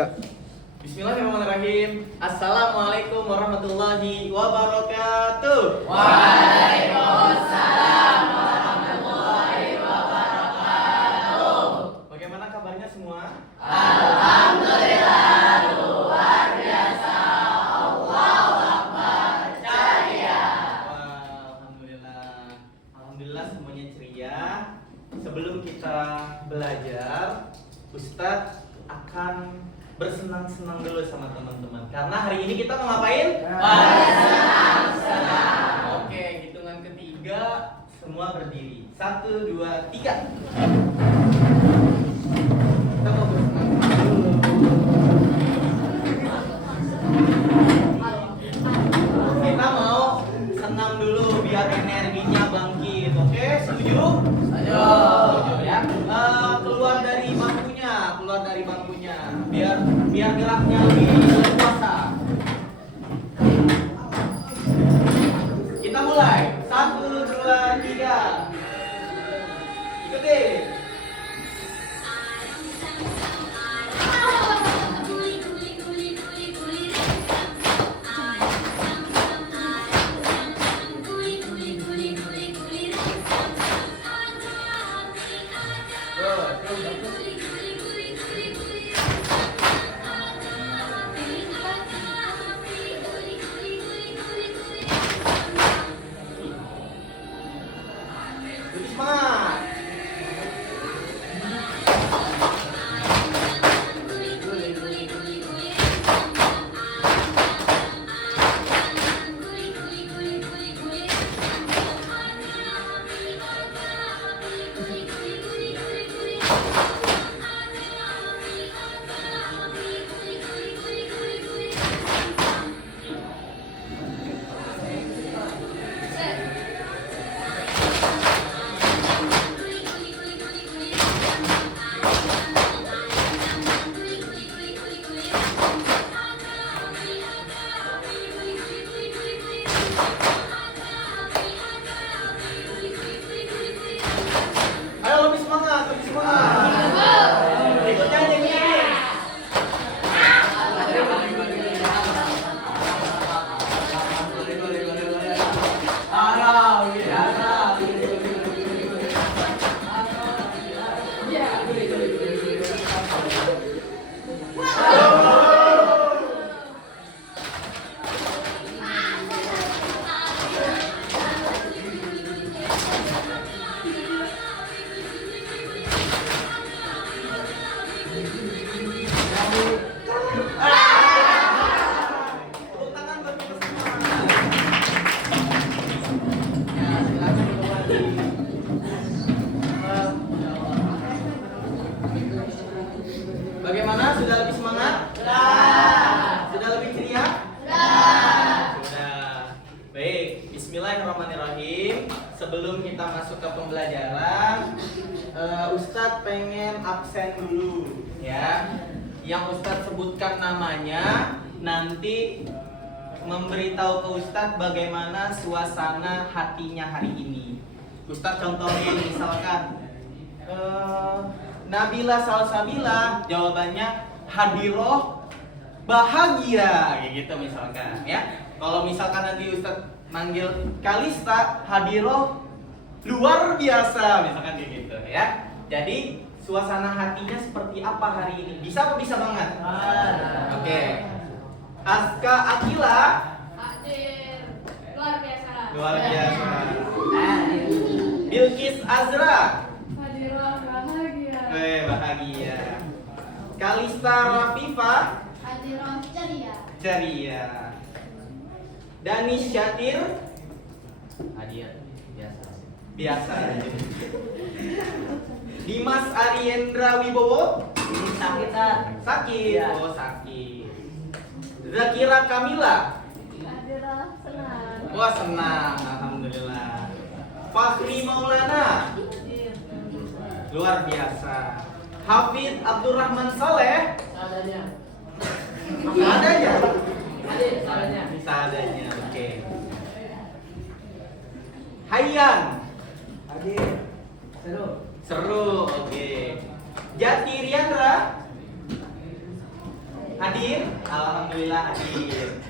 Bismillahirrahmanirrahim. Assalamualaikum warahmatullahi wabarakatuh. Waalaikumsalam warahmatullahi wabarakatuh. Bagaimana kabarnya semua? Alhamdulillah luar biasa. Allahu Akbar. Ceria. Alhamdulillah semuanya ceria. Sebelum kita belajar, Ustadz akan bersenang-senang dulu sama teman-teman. Karena hari ini kita mau ngapain? Bersenang-senang. Oke, hitungan ketiga semua berdiri. 1, 2, 3. Kita mau bersenang-senang dulu. Kita mau senam dulu biar energinya bangkit. Oke, setuju? Setuju ya. Keluar dari bangkunya. Biar geraknya lebih leluasa. Kita mulai. 1, 2, 3. Ikuti. Lebih semangat. Ayo lebih semangat, lebih semangat. Berikutnya nyanyi. Tepuk tangan buat kita semua. Ya, silakan kembali. Bagaimana? Sudah lebih semangat? Sudah lebih ceria? Sudah. Baik, bismillahirrahmanirrahim. Sebelum kita masuk ke pembelajaran, Ustadz pengen absen dulu ya. Yang Ustadz sebutkan namanya nanti memberitahu ke Ustadz bagaimana suasana hatinya hari ini. Ustadz contohin misalkan Nabila Salsabila, jawabannya hadiroh bahagia, kayak gitu misalkan ya. Kalau misalkan nanti Ustadz manggil Kalista, hadiroh luar biasa, misalkan kayak gitu ya. Jadi suasana hatinya seperti apa hari ini? Bisa apa bisa banget? Oke. Aska Akila, Hadir, luar biasa. luar biasa. Bilkis Azra, Hadirah bahagia. bahagia. Kalista Rafifa, Hadirah ceria. ceria. Danis Syatir, Hadiah biasa. biasa. Dimas Ariendra Wibowo, sakit. Iya. Oh, sakit. Zakira Kamila, Hadirah senang. wah senang, alhamdulillah. Fakhri Maulana, Hadir. luar biasa. Hafid Abdurrahman Saleh, Seadanya. seadanya. Seadanya. Seadanya, oke. Hayyan, Seru. seru, oke. Jati Riandra, Hadir? Alhamdulillah hadir.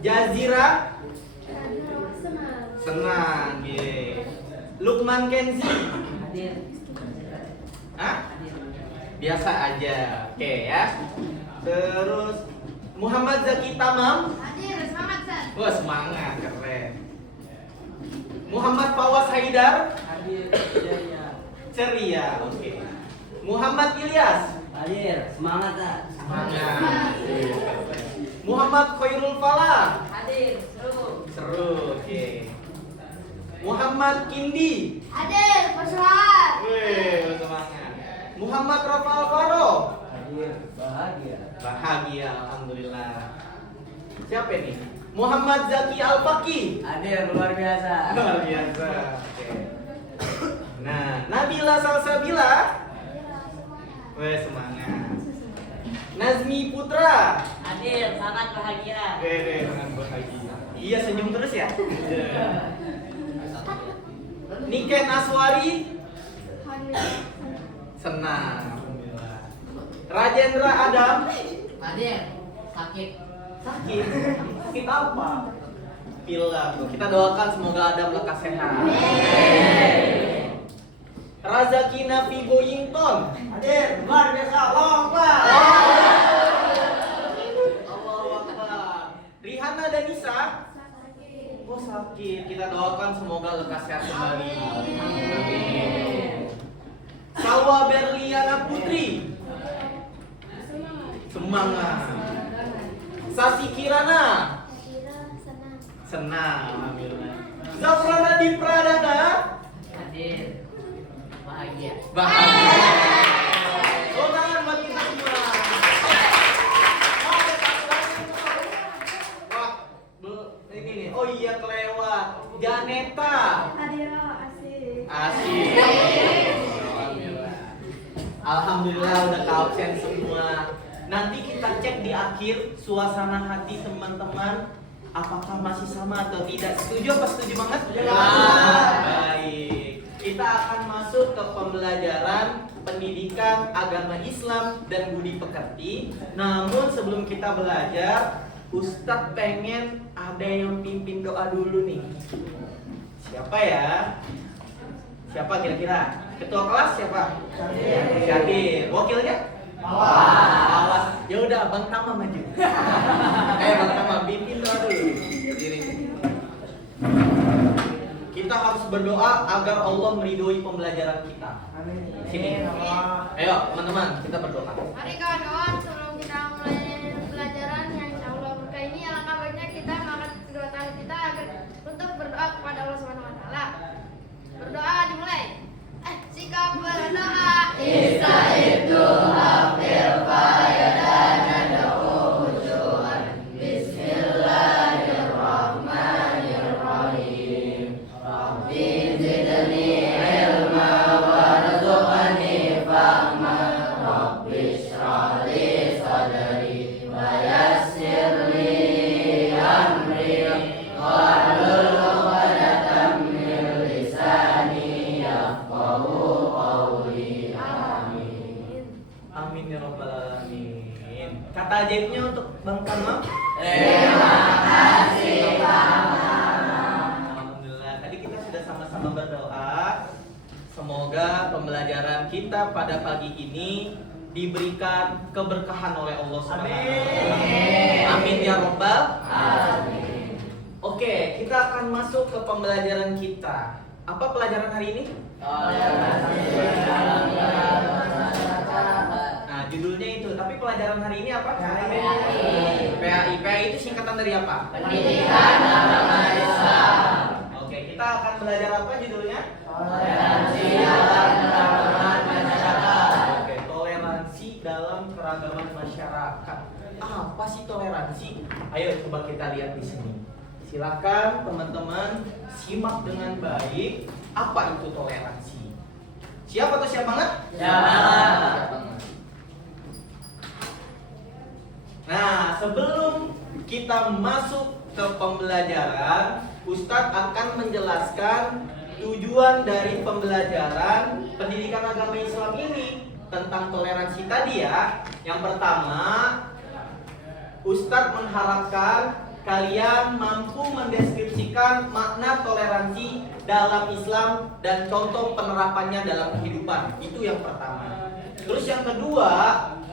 Jazira? Hadirah senang. Senang, ye. Lukman Kenzi? Hadir. Hah? Biasa aja, oke ya. Terus Muhammad Zaki Tamam? Hadir, semangat San. Wah semangat, keren. Muhammad Fawaz Haidar? Hadir. Jaya. Ceria, oke. Muhammad Ilyas? Hadir. Semangat tak? Semangat. Muhammad Khairul Falah? Hadir. Seru. Seru, oke. Muhammad Kindi? Hadir, bersemangat. Wih, semangat. Muhammad Rafael Faro? Hadir. Bahagia. Bahagia, alhamdulillah. Siapa ini? Muhammad Zaki Al-Faqih? Hadir. Luar biasa. Luar biasa. Oke. Nah, Nabila Salsabila? Hadirah semangat. Wih, semangat. Nazmi Putra? Hadir. Sangat bahagia. Wih, dengan bahagia. Iya, senyum terus ya? Iya. Niken Aswari? Hadir. Senang, alhamdulillah. Rajendra Adam? Hadir. Sakit. Sakit. Sakit apa? Pilek. Kita doakan semoga Adam lekas sehat. Razaki Nafi Boyington? Hadir. Luar biasa. Lompat. Allahu Akbar. Rihanna dan Nisa? Sakit. Oh sakit. Kita doakan semoga lekas sehat kembali. Amin. Salwa Berliana Putri? Semangat. Semangat. Sasi Kirana? Hadirah senang. Senang, alhamdulillah. Zafrana di Pradana? Hadir. Bahagia. Bahagia. Oh, tangan buat kita semua. Wah, ini nih. Oh iya kelewat. Janeta. Hadirah asik. Asik. Alhamdulillah. Alhamdulillah udah keabsen semua. Nanti kita cek di akhir suasana hati teman-teman apakah masih sama atau tidak. Setuju apa setuju banget? Ya. Baik. Kita akan masuk ke pembelajaran pendidikan agama Islam dan budi pekerti. Namun sebelum kita belajar, Ustadz pengen ada yang pimpin doa dulu nih. Siapa ya? Siapa kira-kira? Ketua kelas siapa? Syadir. Wakilnya? Awas. Ya udah, Bang Tama maju. Bang Tama pimpin doa dulu. Berdiri. Kita harus berdoa agar Allah meridhoi pembelajaran kita. Sini. Ayo, teman-teman, kita berdoa. Mari kawan-kawan, sebelum kita mulai pelajaran yang insya Allah berkah ini, alangkah baiknya kita mengangkat kedua tangan kita agar untuk berdoa kepada Allah Subhanahu Wa Taala. Berdoa dimulai. Sikap berdoa. Istaitu hafil fayadana do'u hujuan. Bismillahirrahmanirrahim. Rabbi zidni ilma warzuqni fahma. Rabbi shrah li sadri wa yassir li amri. Wahlul 'uqdatam min lisani yafqahu qawli. Amin. Amin ya rabbal alamin. Kata ajaibnya untuk Bang Tama. Terima kasih, Alhamdulillah. Tadi kita sudah sama-sama berdoa. Semoga pembelajaran kita pada pagi ini diberikan keberkahan oleh Allah Subhanahu wa Ta'ala. Amin ya rabbal. Amin. Oke, kita akan masuk ke pembelajaran kita. Apa pelajaran hari ini? Toleransi dalam bermasyarakat. Nah, judulnya itu. Tapi pelajaran hari ini apa? PAI. PAI. PAI itu singkatan dari apa? Pendidikan agama Islam. Oke, kita akan belajar apa judulnya? Toleransi dalam keragaman masyarakat. Oke, toleransi dalam keragaman masyarakat. Apa sih toleransi? Ayo coba kita lihat di sini. Silakan teman-teman simak dengan baik. Apa itu toleransi? Siap atau siap banget? Siap banget. Siap banget. Nah, sebelum kita masuk ke pembelajaran, Ustadz akan menjelaskan tujuan dari pembelajaran pendidikan agama Islam ini tentang toleransi tadi ya. Yang pertama, Ustadz mengharapkan kalian mampu mendeskripsikan makna toleransi dalam Islam dan contoh penerapannya dalam kehidupan. Itu yang pertama. Terus yang kedua,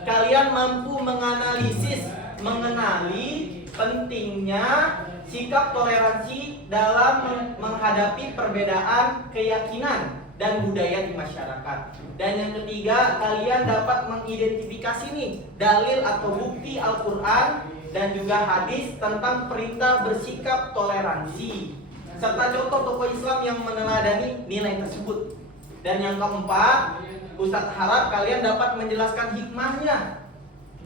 kalian mampu menganalisis, mengenali pentingnya sikap toleransi dalam menghadapi perbedaan keyakinan dan budaya di masyarakat. Dan yang ketiga, kalian dapat mengidentifikasi nih dalil atau bukti Al-Quran dan juga hadis tentang perintah bersikap toleransi serta contoh tokoh Islam yang meneladani nilai tersebut. Dan yang keempat, Ustadz harap kalian dapat menjelaskan hikmahnya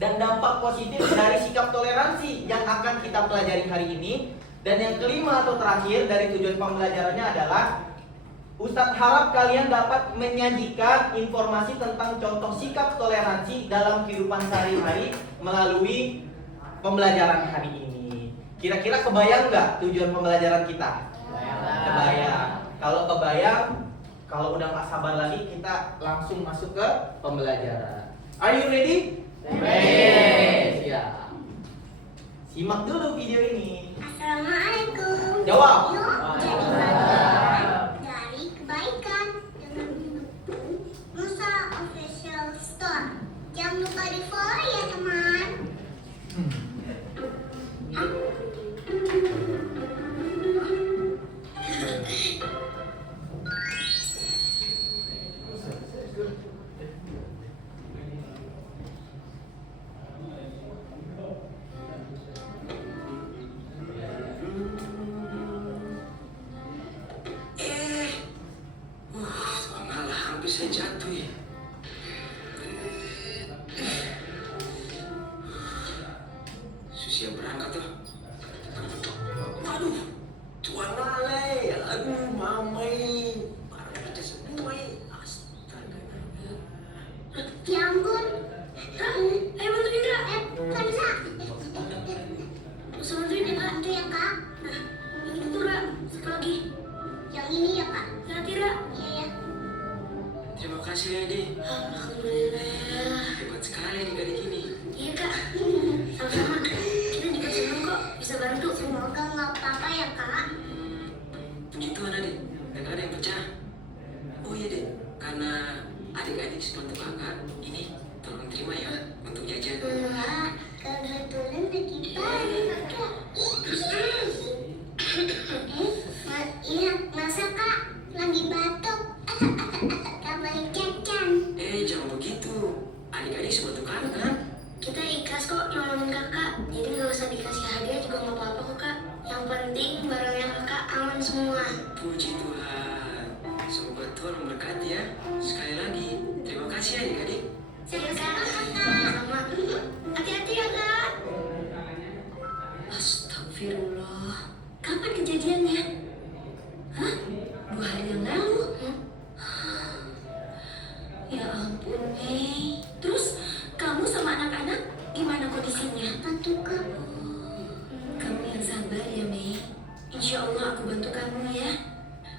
dan dampak positif dari sikap toleransi yang akan kita pelajari hari ini. Dan yang kelima atau terakhir dari tujuan pembelajarannya adalah Ustadz harap kalian dapat menyajikan informasi tentang contoh sikap toleransi dalam kehidupan sehari-hari melalui pembelajaran hari ini. Kira-kira kebayang nggak tujuan pembelajaran kita? Kebayang. Kalau kebayang, kalau udah nggak sabar lagi, kita langsung masuk ke pembelajaran. Are you ready? Ready. Siap. Simak dulu video ini. Assalamualaikum. Jawab. Yuk jadi bagian dari kebaikan dengan mendukung Musa Official Store. Jangan lupa di follow ya teman. Malah hampir saya jatuh ya. Susia berangkat tuh. Aduh, tuan lale, aduh mamai, barang kita semua ya. Astaga. Ya ampun. Ayo bantuin Kak. Bukan bisa. Bisa bantuin ya Kak. Itu ya Kak. Nah, yang itu tuh Kak. Satu lagi. Yang ini ya Kak. Ya Tira. Iya ya. Terima kasih Lady. Alhamdulillah. Hebat sekali adik-adik ini. Iya Kak. Sama-sama. Kita juga senang kok bisa bantu. Semoga nggak apa-apa ya Kak. Puji Tuhan adik, dan ada yang pecah. Oh iya deh, karena adik-adik sebantu kakak, ini tolong terima ya untuk jajan. Enggak. Kebetulan lagi banyak Kak. Iya, masa Kak lagi batuk? Gak boleh jajan. Jangan begitu. Adik-adik sebantu kakak kan? Kita ikhlas kok nolongin kakak. Jadi nggak usah dikasih hadiah juga nggak apa-apa kok Kak. Yang penting barangnya kakak aman semua. Puji Tuhan. Semoga Tuhan memberkati ya. Sekali lagi, terima kasih adik-adik. Sama-sama Kakak. Sama. Hati-hati ya Kak. Astagfirullah. Kapan kejadiannya? Hah? 2 hari yang lalu? Ya ampun, Mei. Terus kamu sama anak-anak gimana kondisinya? Apa tuh Kak? Kamu yang sabar ya, Mei. Insya Allah aku bantu kamu ya.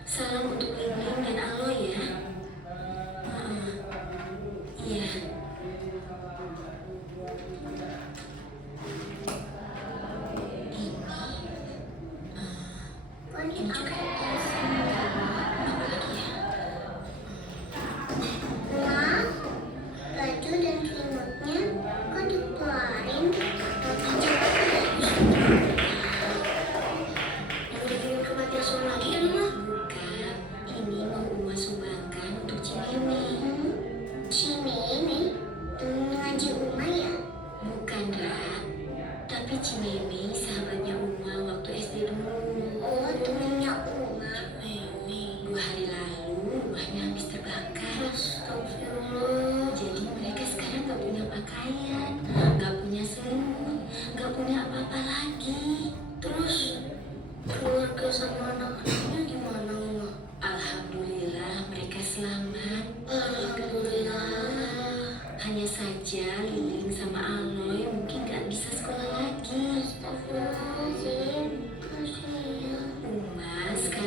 Salam untuk Lingling dan Aloy ya. Iya. Kok ini Ini juga. Apalagi ya? Ma, baju dan selimutnya kok dikeluarin? Udah dikirim ke panti asuhan lagi ya, Mama? Bukan. Ini mau Uma sumbangkan untuk Cimeme. Cimeme, temen ngaji Uma ya? Bukan, Ra. Tapi Cimeme sahabatnya Uma waktu SD dulu. Oh, temennya Uma. Cimeme. 2 hari lalu rumahnya habis terbakar. Astagfirullah. Jadi mereka sekarang gak punya pakaian, gak punya selimut, gak punya apa-apa lagi. Terus keluarga sama anak-anaknya gimana Uma? Alhamdulillah mereka selamat. Alhamdulillah. Hanya saja Liling sama Aloy mungkin gak bisa sekolah lagi. Astagfirullahaladzim. Kasihan. Uma sekarang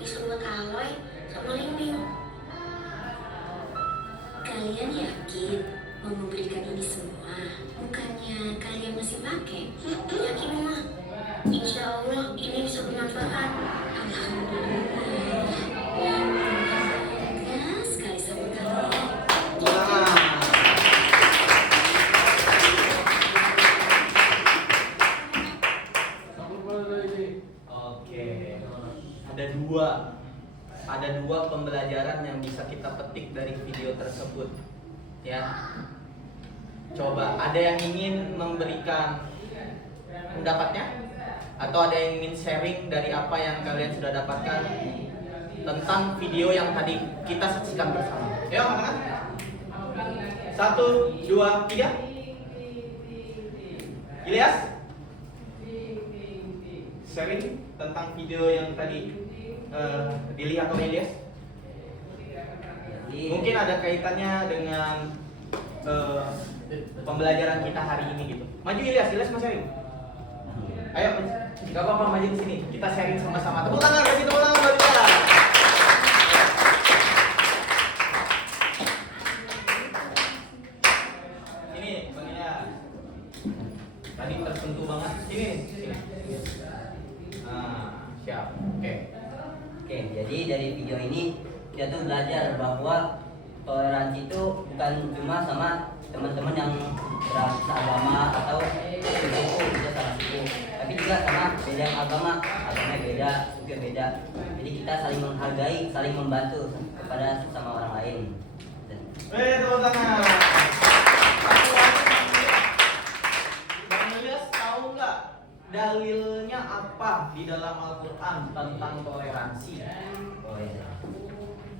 disuruh Kaloy sama Ling. Kalian yakin mau memberikan ini semua? Bukannya kalian masih pakai? Yakin mah? Insya Allah ini bisa bermanfaat. Alhamdulillah. Bangga sekali sama kalian. Oke, ada dua pembelajaran yang bisa kita petik dari video tersebut, ya. Coba, ada yang ingin memberikan pendapatnya, atau ada yang ingin sharing dari apa yang kalian sudah dapatkan tentang video yang tadi kita saksikan bersama? Ayo, katakan. 1, 2, 3. Ilyas, sharing tentang video yang tadi dilihat oleh Ilyas. Mungkin ada kaitannya dengan pembelajaran kita hari ini gitu. Maju Ilyas mau sharing. Ayo, gak apa-apa maju ke sini. Kita sharing sama-sama. Tepuk tangan, kasih tepuk tangan buat Ilyas. Ini Bang Ilyas. Tadi tersentuh banget. Sini. Nah, siap. Oke, jadi dari video ini kita tuh belajar bahwa toleransi itu bukan cuma sama teman-teman yang beragama atau suku, bisa sama suku, tapi juga sama beda agama beda, suku beda. Jadi kita saling menghargai, saling membantu kepada sesama orang lain. Tepuk tangan. Bang Ilyas tahu nggak dalilnya apa di dalam Al-Quran tentang toleransi? Oh iya.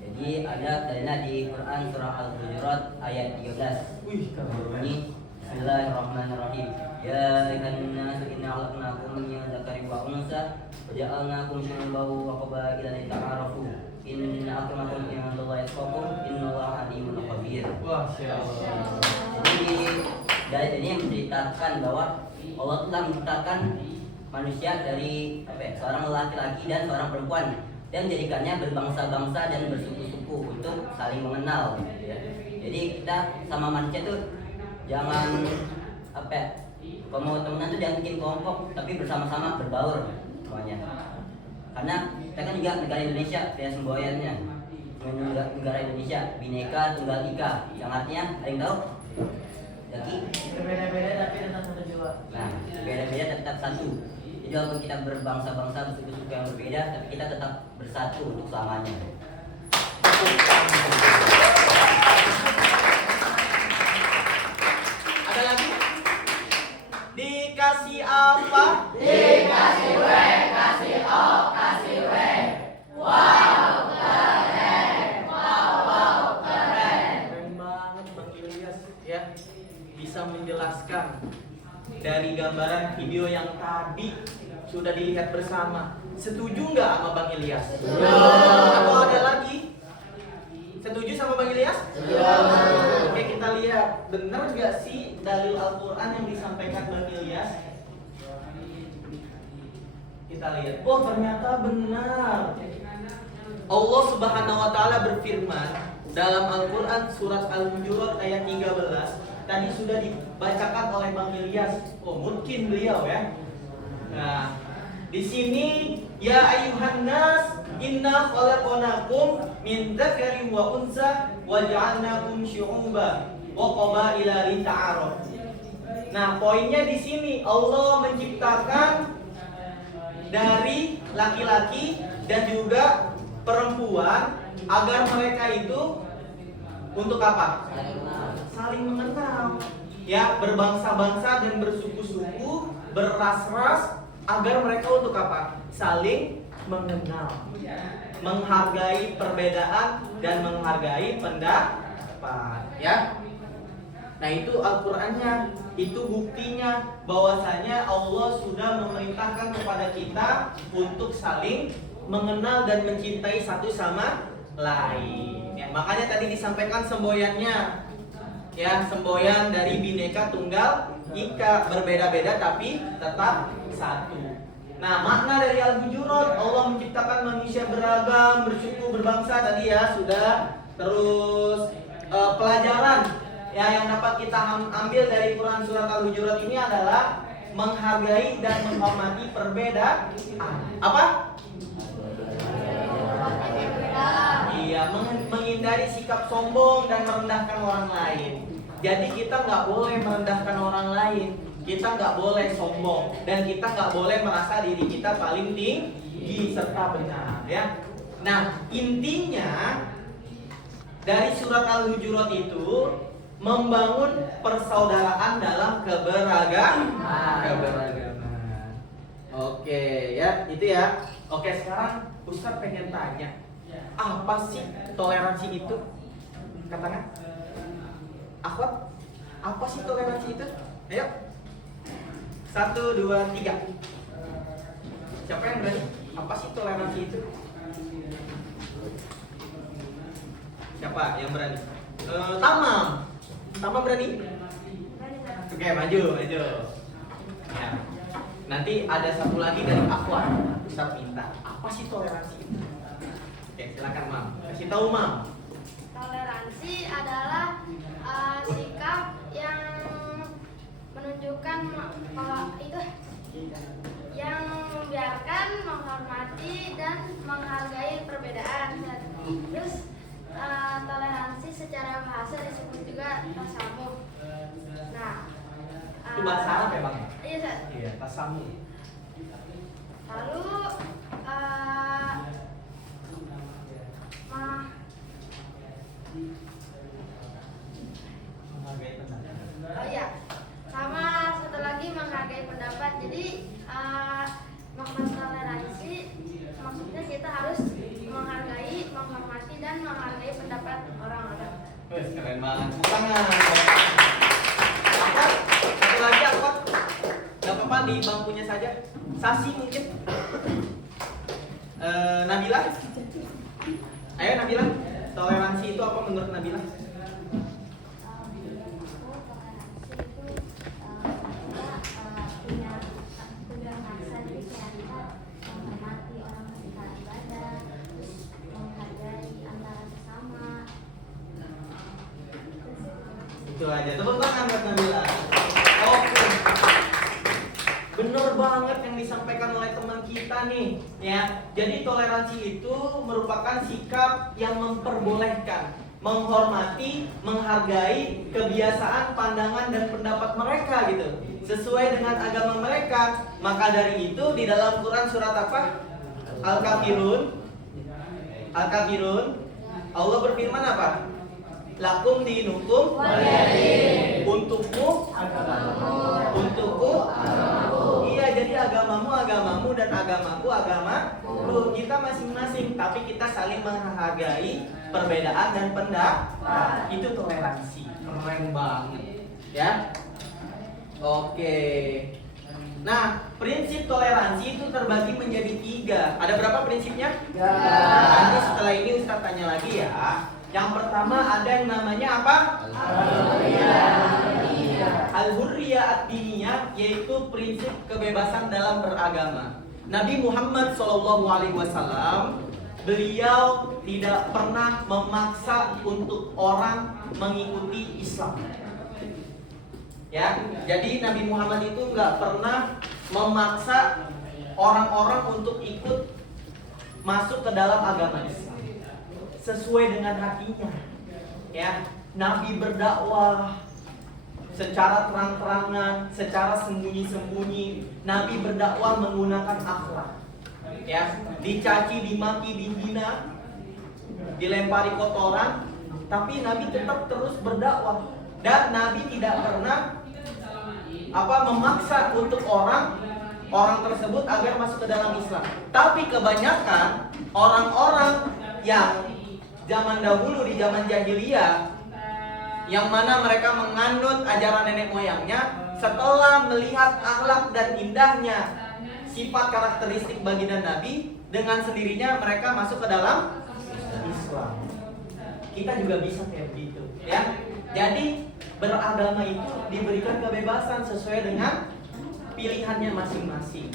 Jadi ada dalilnya di Quran surah Al-Hujurat ayat 13. Berbunyi Bismillahirrahmanirrahim. Ya ayyuhan nasu inna khalaqnakum min dzakarin wa unsa wa ja'alnakum syu'uban wa qabaila lita'arafu. Inna akramakum indallahi atqakum innallaha alimun khabir. Wah, siap. Jadi dari ini menceritakan bahwa Allah telah menciptakan manusia dari seorang laki-laki dan seorang perempuan dan menjadikannya berbangsa-bangsa dan bersuku-suku untuk saling mengenal. Jadi kita sama manusia tuh jangan kalau mau temenan tuh jangan bikin kelompok, tapi bersama-sama berbaur semuanya. Karena kita kan juga negara Indonesia, kayak semboyannya negara Indonesia, Bhinneka Tunggal Ika, yang artinya ada yang tahu? Lagi Berbeda-beda tapi tetap satu jiwa. Nah, beda-beda tetap satu. Jadi walaupun kita berbangsa-bangsa, bersuku-suku yang berbeda, tapi kita tetap bersatu untuk selamanya. Ada lagi? Dikasih apa? Dikasih W, kasih O, kasih W. Wow, keren. Wow, keren. Keren banget Bang Ilyas ya, bisa menjelaskan dari gambaran video yang tadi sudah dilihat bersama. Setuju nggak sama Bang Ilyas? Atau ada lagi? Setuju sama Bang Ilyas? Oke, kita lihat benar nggak sih dalil Al-Quran yang disampaikan Bang Ilyas? Kita lihat. Oh, ternyata benar. Allah Subhanahu wa taala berfirman dalam Al-Quran surat Al-Hujurat ayat 13. Tadi sudah dibacakan oleh Bang Ilyas. Oh, mungkin beliau ya. Nah, di sini ya ayuhan nas inna khalaqnakum min dzakarin wa unsa wa ja'alnakum syu'uban wa qabaila lita'arafu. Nah, poinnya di sini Allah menciptakan dari laki-laki dan juga perempuan agar mereka itu untuk apa? Saling mengenal. Ya, berbangsa-bangsa dan bersuku-suku, berras-ras agar mereka untuk apa? Saling mengenal. Menghargai perbedaan dan menghargai pendapat, ya. Nah, itu Al-Qur'annya, itu buktinya bahwasanya Allah sudah memerintahkan kepada kita untuk saling mengenal dan mencintai satu sama lain. Ya, makanya tadi disampaikan semboyannya. Ya, semboyan dari Bhinneka Tunggal Ika, berbeda-beda tapi tetap satu. Nah, makna dari Al-Hujurat, Allah menciptakan manusia beragam, bersuku, berbangsa tadi ya sudah. Terus pelajaran ya yang dapat kita ambil dari Quran surat Al-Hujurat ini adalah menghargai dan menghormati perbedaan. Apa? Iya, menghindari sikap sombong dan merendahkan orang lain. Jadi kita nggak boleh merendahkan orang lain, kita nggak boleh sombong, dan kita nggak boleh merasa diri kita paling tinggi serta benar, ya. Nah, intinya dari surat Al-Hujurat itu membangun persaudaraan dalam keberagaman. Oke, ya, itu ya. Oke, sekarang Ustadz pengen tanya, apa sih toleransi itu? Katakan. Akhwat, apa sih toleransi itu? Ayo. 1, 2, 3. Siapa yang berani? Apa sih toleransi itu? Siapa yang berani? Tamam. Tamam berani? Oke, maju. Ya. Nanti ada satu lagi dari Akhwat. Ustaz minta, apa sih toleransi itu? Oke, silakan Mam. Kasih tahu Mam. Toleransi adalah sikap yang menunjukkan bahwa itu yang membiarkan, menghormati dan menghargai perbedaan. Terus toleransi secara bahasa disebut juga tasamuh. Nah, Itu bahasa Arab ya Bang? Iya, Ustaz. Iya, tasamuh. Lalu oh iya, sama satu lagi menghargai pendapat. Jadi makna toleransi maksudnya kita harus menghargai, menghormati dan menghargai pendapat orang-orang. Wes, keren banget. Tangan. Apa? Satu lagi apa? Gak apa-apa di bangkunya saja. Sasi mungkin. Nabila. Ayo Nabila. Toleransi itu apa menurut Nabila? Itu aja. Tepuk tangan buat Nabila. Oke. Bener banget yang disampaikan oleh teman kita nih, ya. Jadi toleransi itu merupakan sikap yang memperbolehkan, menghormati, menghargai kebiasaan, pandangan dan pendapat mereka gitu, sesuai dengan agama mereka. Maka dari itu di dalam Quran surat apa? Al-Kafirun. Allah berfirman apa? Lakum dinukum waliyadin. Untukmu agamamu. Untukku agamamu. Iya, jadi agamamu dan agamaku agamaku. Kita masing-masing, tapi kita saling menghargai perbedaan dan pendapat. Itu toleransi. Keren banget, ya. Oke. Nah, prinsip toleransi itu terbagi menjadi 3. Ada berapa prinsipnya? 3. Nanti setelah ini Ustaz tanya lagi ya. Yang pertama ada yang namanya apa? Al-Hurriyah ad-diniyah, yaitu prinsip kebebasan dalam beragama. Nabi Muhammad SAW, beliau tidak pernah memaksa untuk orang mengikuti Islam. Ya, jadi Nabi Muhammad itu nggak pernah memaksa orang-orang untuk ikut masuk ke dalam agama Islam sesuai dengan hatinya. Ya, Nabi berdakwah secara terang-terangan, secara sembunyi-sembunyi. Nabi berdakwah menggunakan akhlak. Ya, dicaci, dimaki, dihina, dilempari kotoran, tapi Nabi tetap terus berdakwah. Dan Nabi tidak pernah memaksa untuk orang tersebut agar masuk ke dalam Islam. Tapi kebanyakan orang-orang yang zaman dahulu di zaman jahiliyah, yang mana mereka menganut ajaran nenek moyangnya, setelah melihat akhlak dan indahnya sifat karakteristik baginda Nabi, dengan sendirinya mereka masuk ke dalam Islam. Kita juga bisa kayak begitu, ya. Jadi beragama itu diberikan kebebasan sesuai dengan pilihannya masing-masing.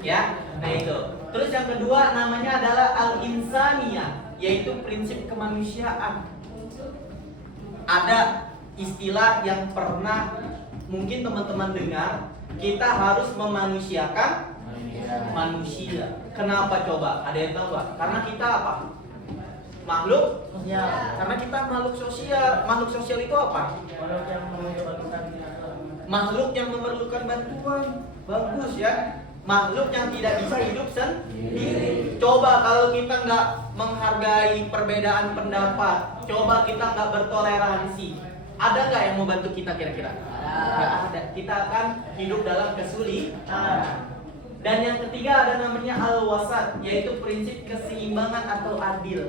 Ya, nah itu. Terus yang kedua namanya adalah al-insaniyah, yaitu prinsip kemanusiaan. Ada istilah yang pernah mungkin teman-teman dengar, kita harus memanusiakan manusia. Kenapa coba? Ada yang tahu nggak? Karena kita apa? Makhluk Sosial. Karena kita makhluk sosial. Makhluk sosial itu apa? Kalau yang membutuhkan Makhluk yang memerlukan bantuan. Bagus ya. Makhluk yang tidak bisa hidup sendiri. Coba kalau kita nggak menghargai perbedaan pendapat, coba kita nggak bertoleransi, ada nggak yang mau bantu kita kira-kira? Nggak ada. Kita akan hidup dalam kesulitan. Dan yang ketiga ada namanya al-wasat, yaitu prinsip keseimbangan atau adil.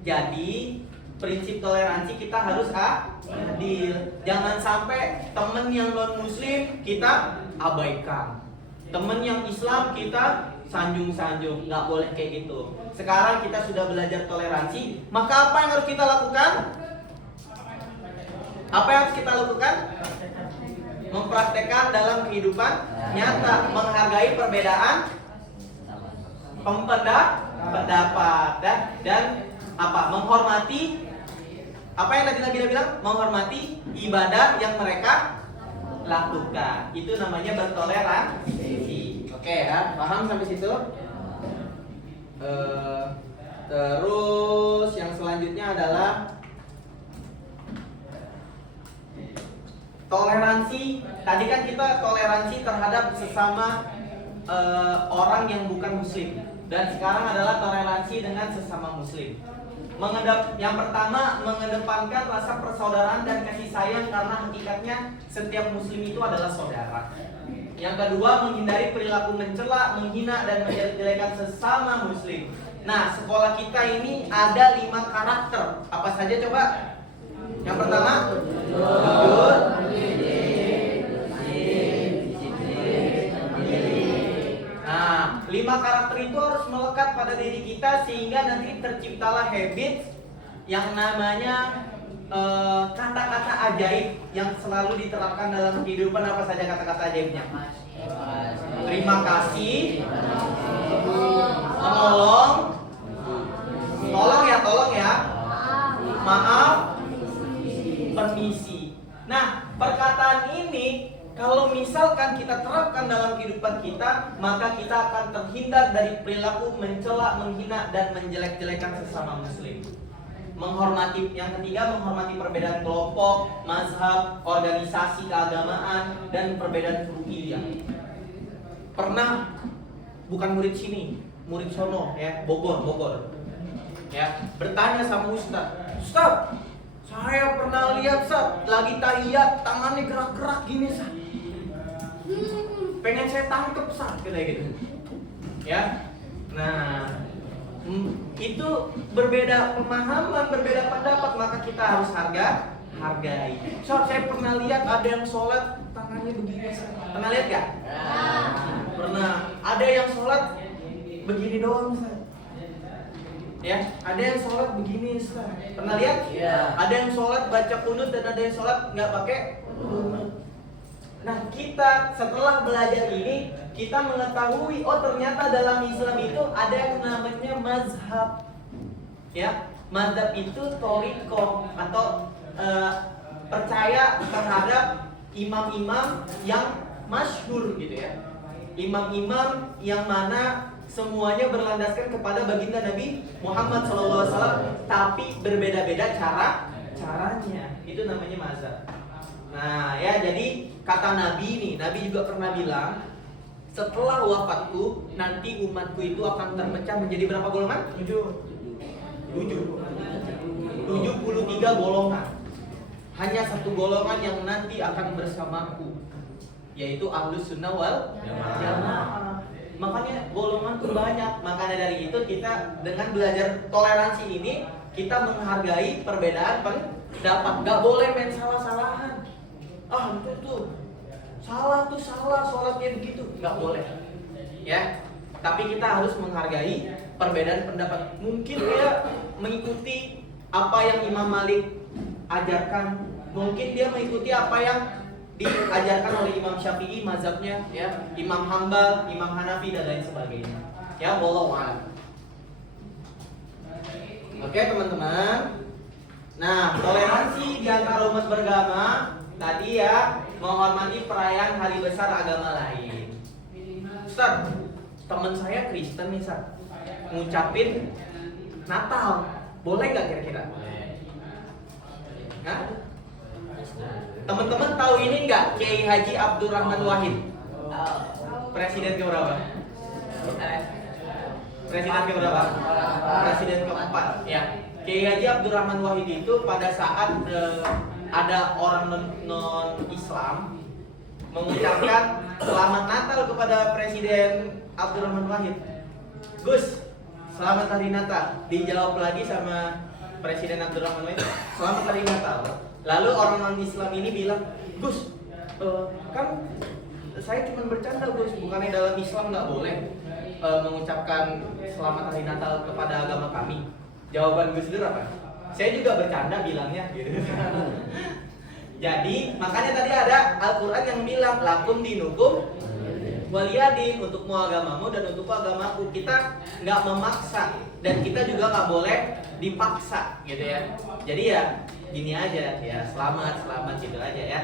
Jadi prinsip toleransi kita harus adil. Jangan sampai temen yang non muslim kita abaikan, temen yang Islam kita sanjung-sanjung. Nggak boleh kayak gitu. Sekarang kita sudah belajar toleransi, maka apa yang harus kita lakukan? Apa yang harus kita lakukan? Mempraktekkan dalam kehidupan nyata, menghargai perbedaan pendapat dan apa? Menghormati apa yang tadi Nabi bilang? Menghormati ibadah yang mereka lakukan. Itu namanya bertoleransi. Oke ya, paham sampai situ? Terus yang selanjutnya adalah toleransi. Tadi kan kita toleransi terhadap sesama orang yang bukan muslim. Dan sekarang adalah toleransi dengan sesama muslim. Yang pertama, mengedepankan rasa persaudaraan dan kasih sayang, karena hakikatnya setiap muslim itu adalah saudara. Yang kedua, menghindari perilaku mencela, menghina, dan menjelek-jelekan sesama muslim. Nah, sekolah kita ini ada 5 karakter. Apa saja coba? Yang pertama, jujur, nah, 5 karakter itu harus melekat pada diri kita sehingga nanti terciptalah habits yang namanya kata-kata ajaib yang selalu diterapkan dalam kehidupan. Apa saja kata-kata ajaibnya? Terima kasih, menolong, tolong ya, maaf, permisi. Nah, perkataan ini kalau misalkan kita terapkan dalam kehidupan kita, maka kita akan terhindar dari perilaku mencela, menghina, dan menjelek-jelekan sesama muslim. Menghormati, yang ketiga, menghormati perbedaan kelompok, mazhab, organisasi keagamaan, dan perbedaan furu'iyah. Pernah bukan murid sini, murid sono ya, Bogor. Ya, bertanya sama Ustaz, saya pernah lihat Ustaz, lagi tahiyat tangannya gerak-gerak gini Ustaz. Pengen saya tangkep Ustaz, kayak gitu. Ya. Nah, itu berbeda pemahaman, berbeda pendapat, maka kita harus hargai. Ustaz, saya pernah lihat ada yang sholat tangannya begini Ustaz. Pernah lihat gak? Pernah. Ada yang sholat begini doang Ustaz. Ya, ada yang sholat begini Ustaz. Pernah lihat? Iya. Ada yang sholat baca kunut dan ada yang sholat nggak pakai kunut. Nah, kita setelah belajar ini, kita mengetahui, oh ternyata dalam Islam itu ada yang namanya mazhab. Ya, mazhab itu thoriqah atau percaya terhadap imam-imam yang masyhur gitu ya. Imam-imam yang mana semuanya berlandaskan kepada baginda Nabi Muhammad SAW, tapi berbeda-beda caranya. Itu namanya mazhab. Nah ya, jadi kata Nabi nih, Nabi juga pernah bilang, setelah wafatku nanti umatku itu akan terpecah menjadi berapa golongan? 73 golongan. Hanya satu golongan yang nanti akan bersamaku, yaitu Ahlus Sunnah wal Jamaah. Makanya golongan tuh banyak. Makanya dari itu kita dengan belajar toleransi ini, kita menghargai perbedaan pendapat. Gak boleh main salah-salahan. Itu tuh salah, sholatnya begitu. Gak boleh. Ya. Tapi kita harus menghargai perbedaan pendapat. Mungkin dia mengikuti apa yang Imam Malik ajarkan. Mungkin dia mengikuti apa yang diajarkan oleh Imam Syafi'i mazhabnya, ya, Imam Hambal, Imam Hanafi dan lain sebagainya. Ya, wallahu a'lam. Oke, teman-teman. Nah, toleransi di antara umat beragama tadi ya, menghormati perayaan hari besar agama lain. Ustaz, teman saya Kristen nih, Ustaz, ngucapin Natal, boleh nggak kira-kira? Hah? Teman-teman tahu ini nggak, Kiai Haji Abdurrahman Wahid? Presiden keberapa? Presiden keberapa? Presiden keempat. Ya, Kiai Haji Abdurrahman Wahid itu pada saat ada orang non Islam mengucapkan selamat Natal kepada Presiden Abdurrahman Wahid. Gus, selamat hari Natal. Dijawab lagi sama Presiden Abdurrahman Wahid, selamat hari Natal. Lalu orang non Islam ini bilang, Gus, kan saya cuma bercanda Gus, bukannya dalam Islam nggak boleh mengucapkan selamat hari Natal kepada agama kami. Jawaban Gus Dur apa? Saya juga bercanda bilangnya gitu. Jadi makanya tadi ada Al-Quran yang bilang lakum dinukum waliyadin, untukmu agamamu dan untukku agamaku. Kita nggak memaksa dan kita juga nggak boleh dipaksa gitu ya. Jadi ya gini aja ya, selamat gitu aja ya.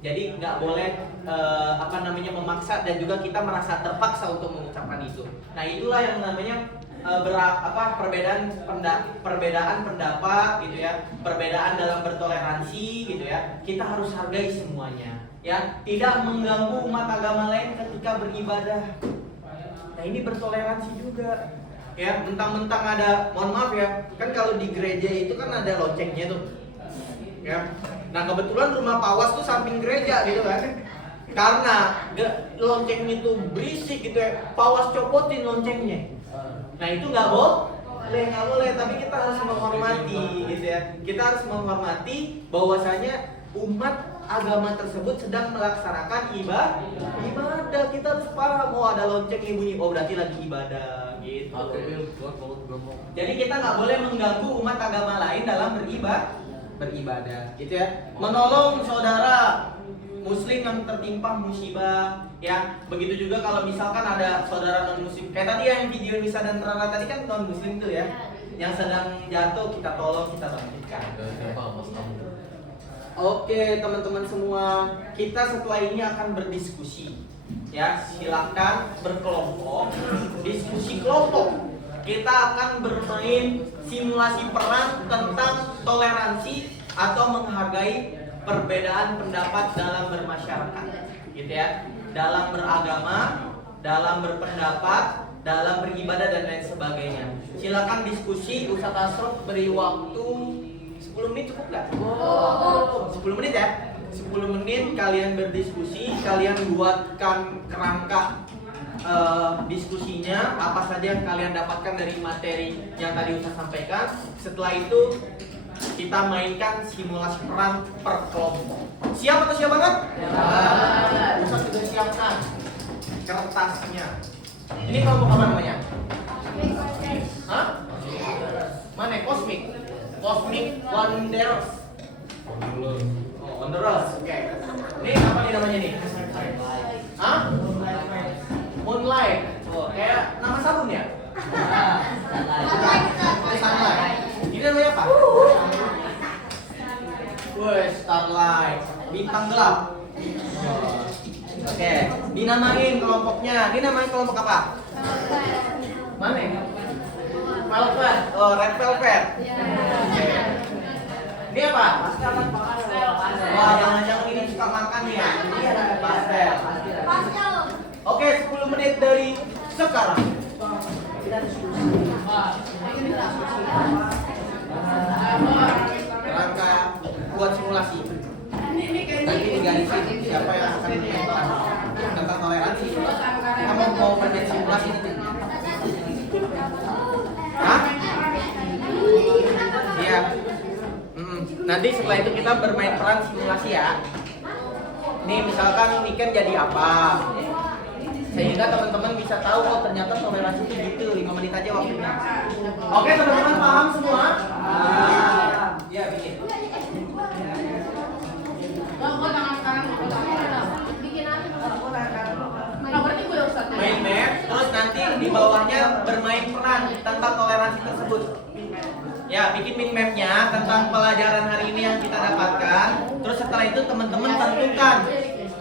Jadi nggak boleh memaksa dan juga kita merasa terpaksa untuk mengucapkan itu. Nah itulah yang namanya perbedaan pendapat gitu ya, perbedaan dalam bertoleransi gitu ya. Kita harus hargai semuanya ya, tidak mengganggu umat agama lain ketika beribadah. Nah ini bertoleransi juga ya. Mentang-mentang ada, mohon maaf ya, kan kalau di gereja itu kan ada loncengnya tuh ya. Nah kebetulan rumah Pawas tuh samping gereja gitu kan. Karena loncengnya itu berisik gitu ya, Pawas copotin loncengnya. Nah itu nggak boleh. Tapi kita harus menghormati gitu ya. Kita harus menghormati bahwasanya umat agama tersebut sedang melaksanakan ibadah. Kita harus paham, oh ada lonceng yang bunyi, oh berarti lagi ibadah gitu. Jadi kita nggak boleh mengganggu umat agama lain dalam beribadah gitu ya. Menolong saudara muslim yang tertimpa musibah ya. Begitu juga kalau misalkan ada saudara non muslim, kayak tadi yang video Nisa dan Rara tadi kan non muslim tuh ya, yang sedang jatuh kita tolong, kita bangkitkan. Oke teman-teman semua, kita setelah ini akan berdiskusi ya. Silakan berkelompok, diskusi kelompok. Kita akan bermain simulasi peran tentang toleransi atau menghargai perbedaan pendapat dalam bermasyarakat, gitu ya, dalam beragama, dalam berpendapat, dalam beribadah dan lain sebagainya. Silakan diskusi. Ustaz Asrof beri waktu 10 menit, cukup nggak? 10 menit ya. 10 menit kalian berdiskusi, kalian buatkan kerangka diskusinya, apa saja yang kalian dapatkan dari materi yang tadi Ustaz sampaikan. Setelah itu kita mainkan simulasi peran per kelompok. Siap atau siap banget? Ya. Ustaz sudah siapkan kertasnya. Ini kelompok apa namanya? Hah? Mana? Cosmic Wanderers. Oh, Wanderers. Oke. Ini apa nih namanya nih? Hah? Moonlight. Oh, kayak nama sabun ya? Sunlight. Ini namanya apa? Starlight. Bintang gelap. Oke, dinamain kelompoknya. Ini namanya kelompok apa? Mana? Velvet. Oh, red velvet. Ini apa? Wah, jangan-jangan ini suka makan ya? Pastel. Oke, 10 menit dari sekarang. Kerangka buat simulasi. Nanti digarisin siapa yang akan menentukan tentang toleransi. Kamu mau kerjain simulasi nanti? Hah? Iya. Nanti setelah itu kita bermain peran simulasi ya. Nih misalkan Niken jadi apa? Sehingga teman-teman bisa tahu, oh ternyata toleransi itu gitu. 5 menit aja waktunya. Oke teman-teman, paham semua? Ya, begini. di bawahnya bermain peran tentang toleransi tersebut. Ya, bikin mind map-nya tentang pelajaran hari ini yang kita dapatkan. Terus setelah itu teman-teman tentukan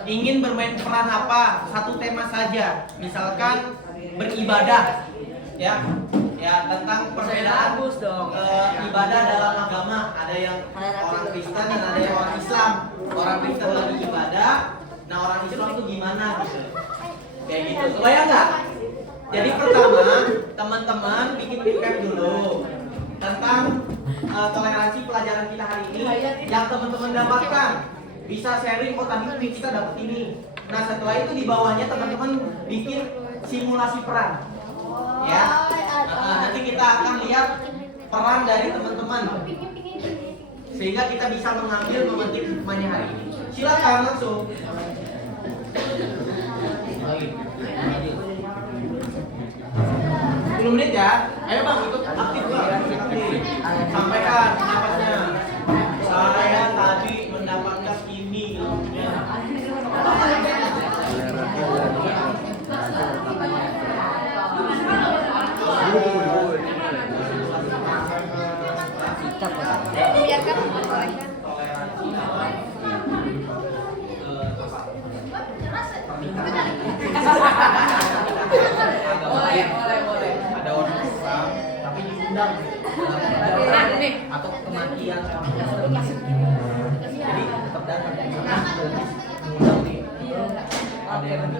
ingin bermain peran apa, satu tema saja. Misalkan beribadah, ya, tentang perbedaan ibadah dalam agama. Ada yang orang Kristen dan ada yang orang Islam. Orang Kristen lagi ibadah, nah orang Islam tuh gimana gitu. Kayak gitu. Kebayang nggak? Jadi pertama teman-teman bikin recap dulu tentang toleransi pelajaran kita hari ini yang teman-teman dapatkan. Bisa sharing, oh tadi kita dapat ini. Nah setelah itu di bawahnya teman-teman bikin simulasi peran. Ya, nanti kita akan lihat peran dari teman-teman sehingga kita bisa mengambil memetik hikmahnya hari ini. Silakan langsung. 10 menit ya. Ayo bang, ikut aktif bang. Aktif. Sampaikan pendapatnya. Saya tadi mendapatkan ini. Biarkan memperbolehkan. Boleh. Ada orang Islam tapi diundang atau kematian. Jadi tetap datang. Diundang nih. Ada yang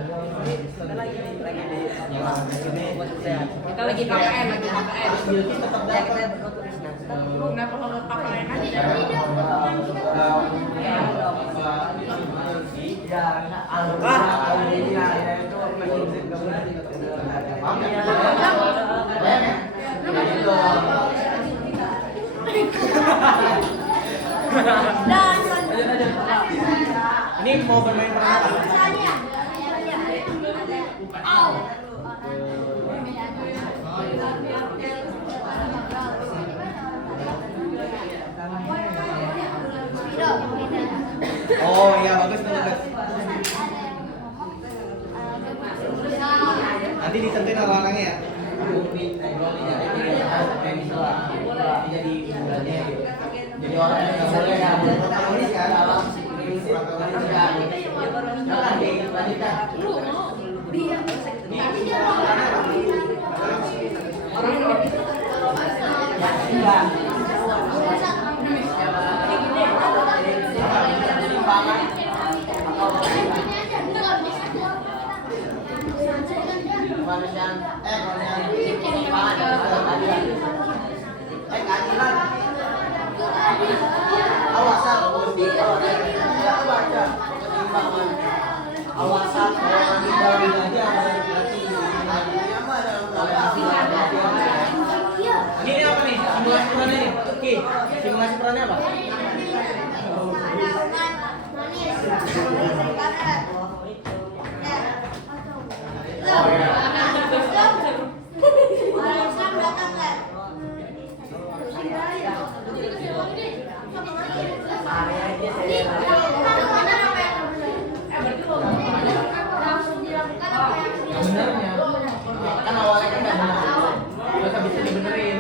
Kita lagi KKN, Bilkis tetap datang. Kenapa kalau KKN aja? Ini mau bermain peran apa? Oh iya, bagus. Nanti ditentuin orang-orangnya ya. Jadi bulannya gitu. Jadi orang yang nggak boleh ya. Protagonis kan? Jangan dilanjutkan. Awasan kalau nanti dalam gaji ini apa nih? Simulasi perannya nih. Oke, simulasi perannya apa? Sebenarnya kan awalnya kan nggak benar, terus habis itu dibenerin.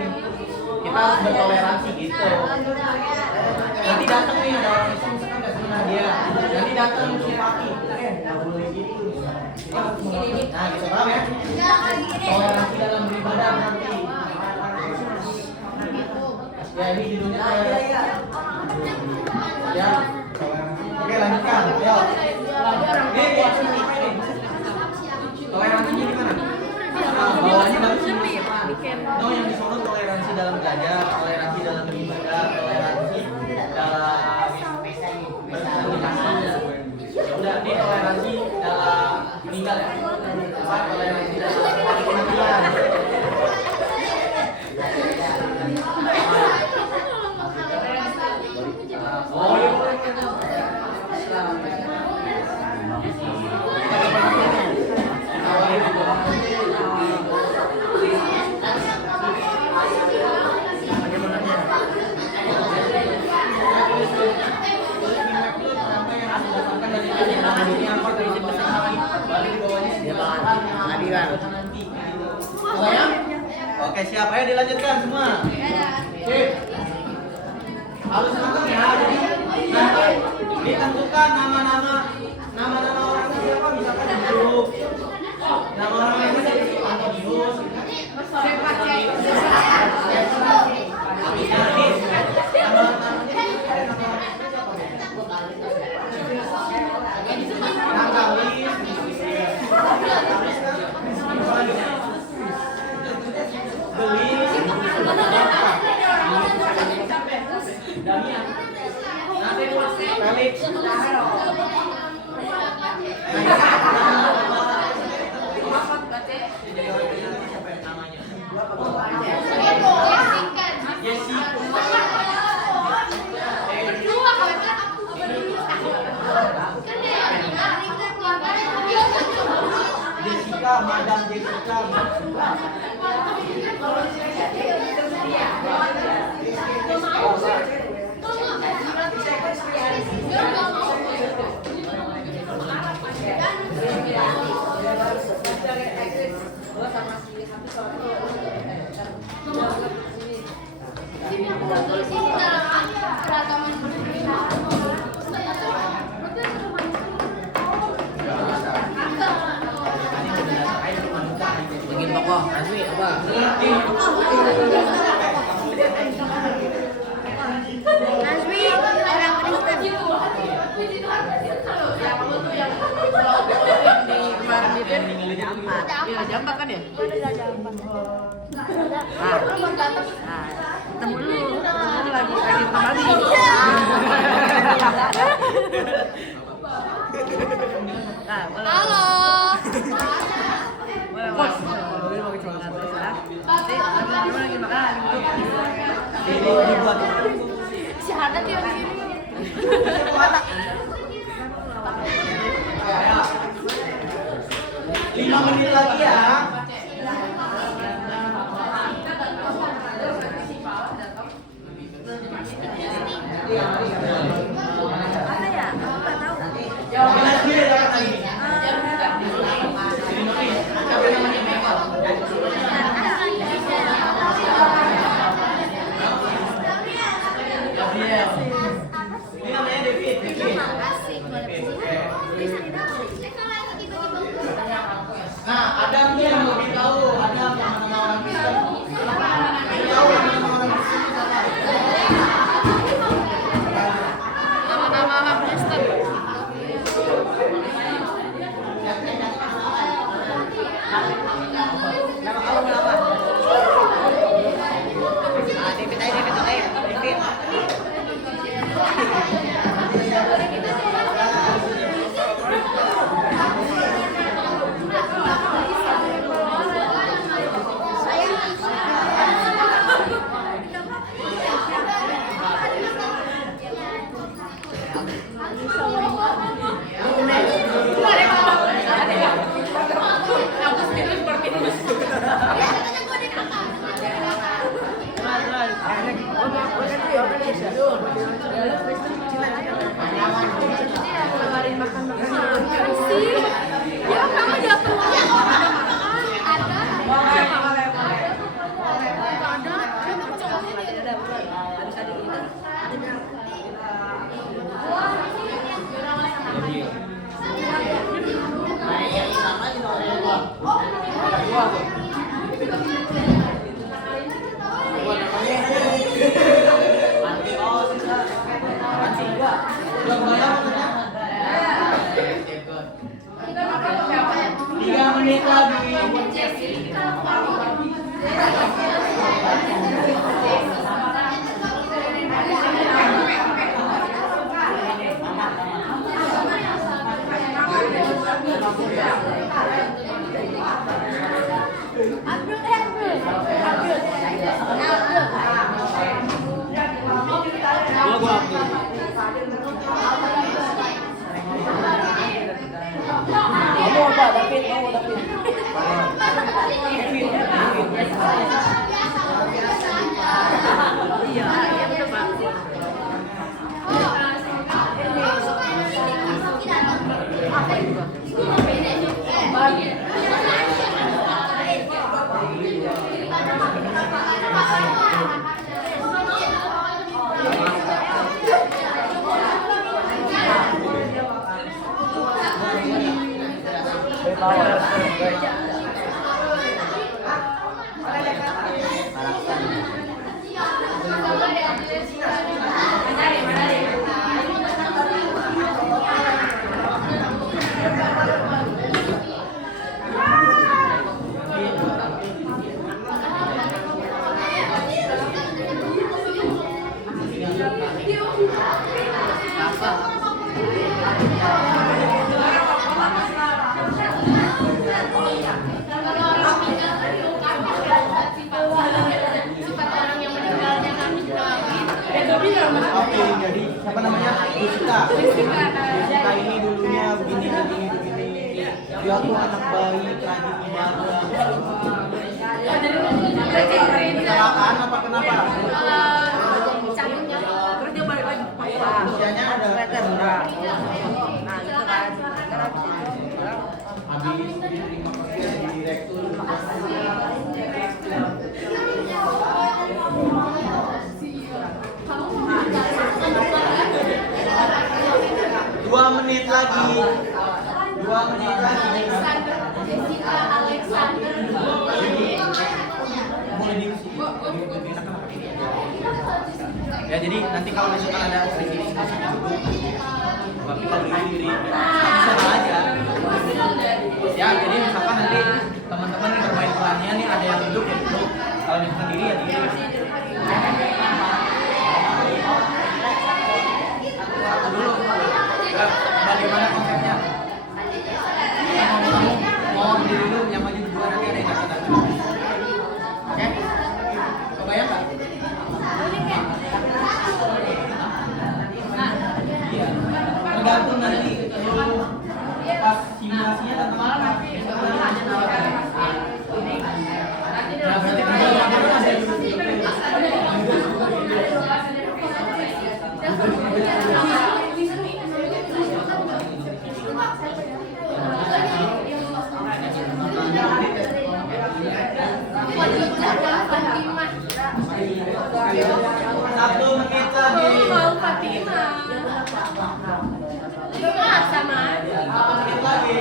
Kita harus bertoleransi gitu. Nanti datang nih ada orang Islam misalkan nggak senang dia, nanti datang simpati, nggak boleh gitu. Nah gitu paham ya? Toleransi dalam beribadah nanti. Ya ini judulnya toleransi. Ya. Oke lanjutkan. Yo. Ini buat sini. Toleransinya di mana? Bawahnya baru sini. No, yang disorot toleransi dalam belajar, toleransi dalam beribadah, toleransi dalam berkomunikasi. Udah, ini toleransi dalam meninggal ya. Apa toleransi dalam kematian. Oh iya. Bagaimana? dilanjutkan semua. Sip. Harus nonton ya. Jadi nanti ditentukan nama-nama orangnya siapa, misalkan di grup. Nama orangnya itu Antonius. Jessica, Madam Jessica. Bikin tokoh Azmi apa? Nazwi orang Kristen. Di kemarin itu iya jam 4 kan ya? Ketemu dulu lagi kembali. Nah, Halo. boleh mau kecolongan terus ya. Nanti lagi makan. Dibuat. Syahadat ya di sini. Ayo. 5 menit lagi ya. Apa ya? Aku nggak tahu. Jangan sendiri jangan lagi. Siapa namanya Michael? Gabriel. Ini namanya David. Nah, Adam nih yang lebih tahu. Adam nama-nama orang Kristen. Lebih tahu nama-nama orang Kristen siapa? Nama-nama orang Kristen. Nama kamu berapa? David aja David. Ya, kamu dapat Tiga menit lagi. Oke, jadi siapa namanya? Rizka. Rizka ini dulunya begini. Dia tuh anak baik, rajin ibadah. Kecelakaan apa kenapa? Terus dia balik lagi ke Papua. Usianya ada Nah, itu kan. habis diterima kerja di direktur. Dua menit lagi. Mulai di sini. Ya jadi nanti kalau misalkan ada di sini duduk. Tapi kalau diri bisa aja. Ya jadi misalkan nanti teman-teman bermain perannya nih ada yang duduk ya duduk. Kalau misalkan diri ya diri. Satu dulu. Ya, bagaimana konsepnya? Mau berdiri dulu, yang maju berdua nanti ada yang kasih. Oke? Kebayang nggak? Iya. Tergantung nanti pas simulasinya datang apa. Nah, berarti ada yang duduk. Satu menit lagi. Satu menit lagi.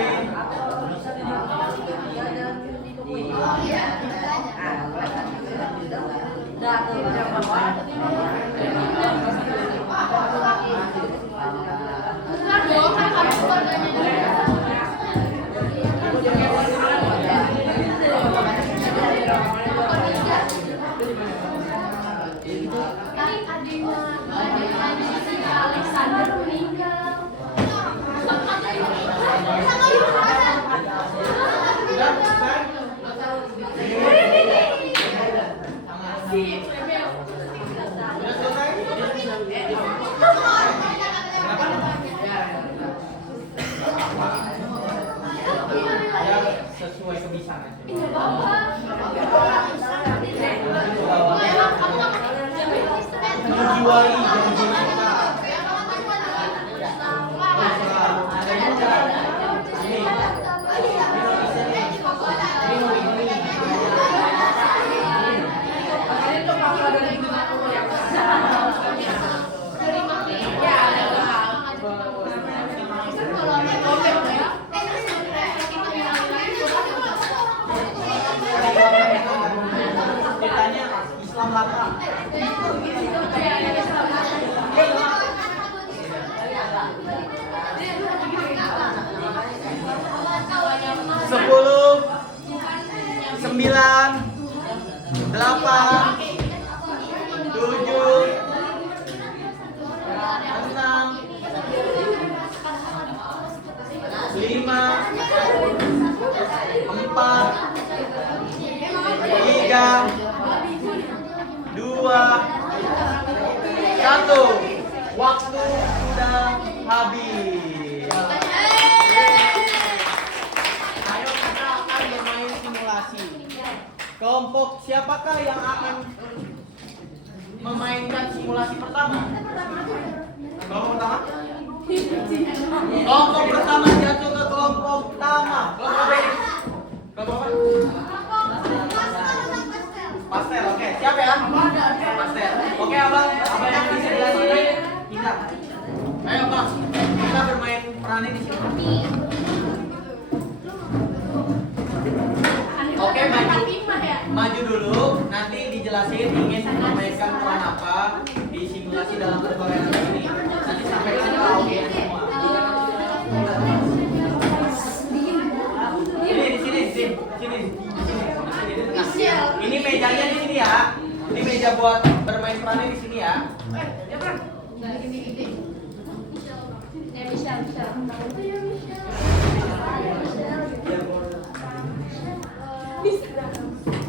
Alexander meninggal. Sudah selesai? Sudah selesai? Kenapa? Ya sesuai kebiasaan aja. Menjiwai janji kita. Ceritanya Islam lama. Sepuluh, 9, 8, 7, 6, 5, 4, 3, 2, 1. Waktu sudah habis. Ayo kita akan bermain simulasi. Kelompok siapakah yang akan memainkan simulasi pertama? Kelompok pertama? Kelompok pertama jatuh ke kelompok pertama. Kelompok B. Kelompok apa? Pastel, oke. Siap ya? Pastel. Oke, abang yang di sebelah sini. Tidak. Ayo, Bang. Kita bermain perannya di sini. maju dulu, nanti dijelasin ingin menyampaikan peran apa di simulasi dalam perkawainan ini. Nanti sampaikan ke audiens semua. Ini di sini. Ini mejanya di sini ya. Ini meja buat bermain perannya di sini ya.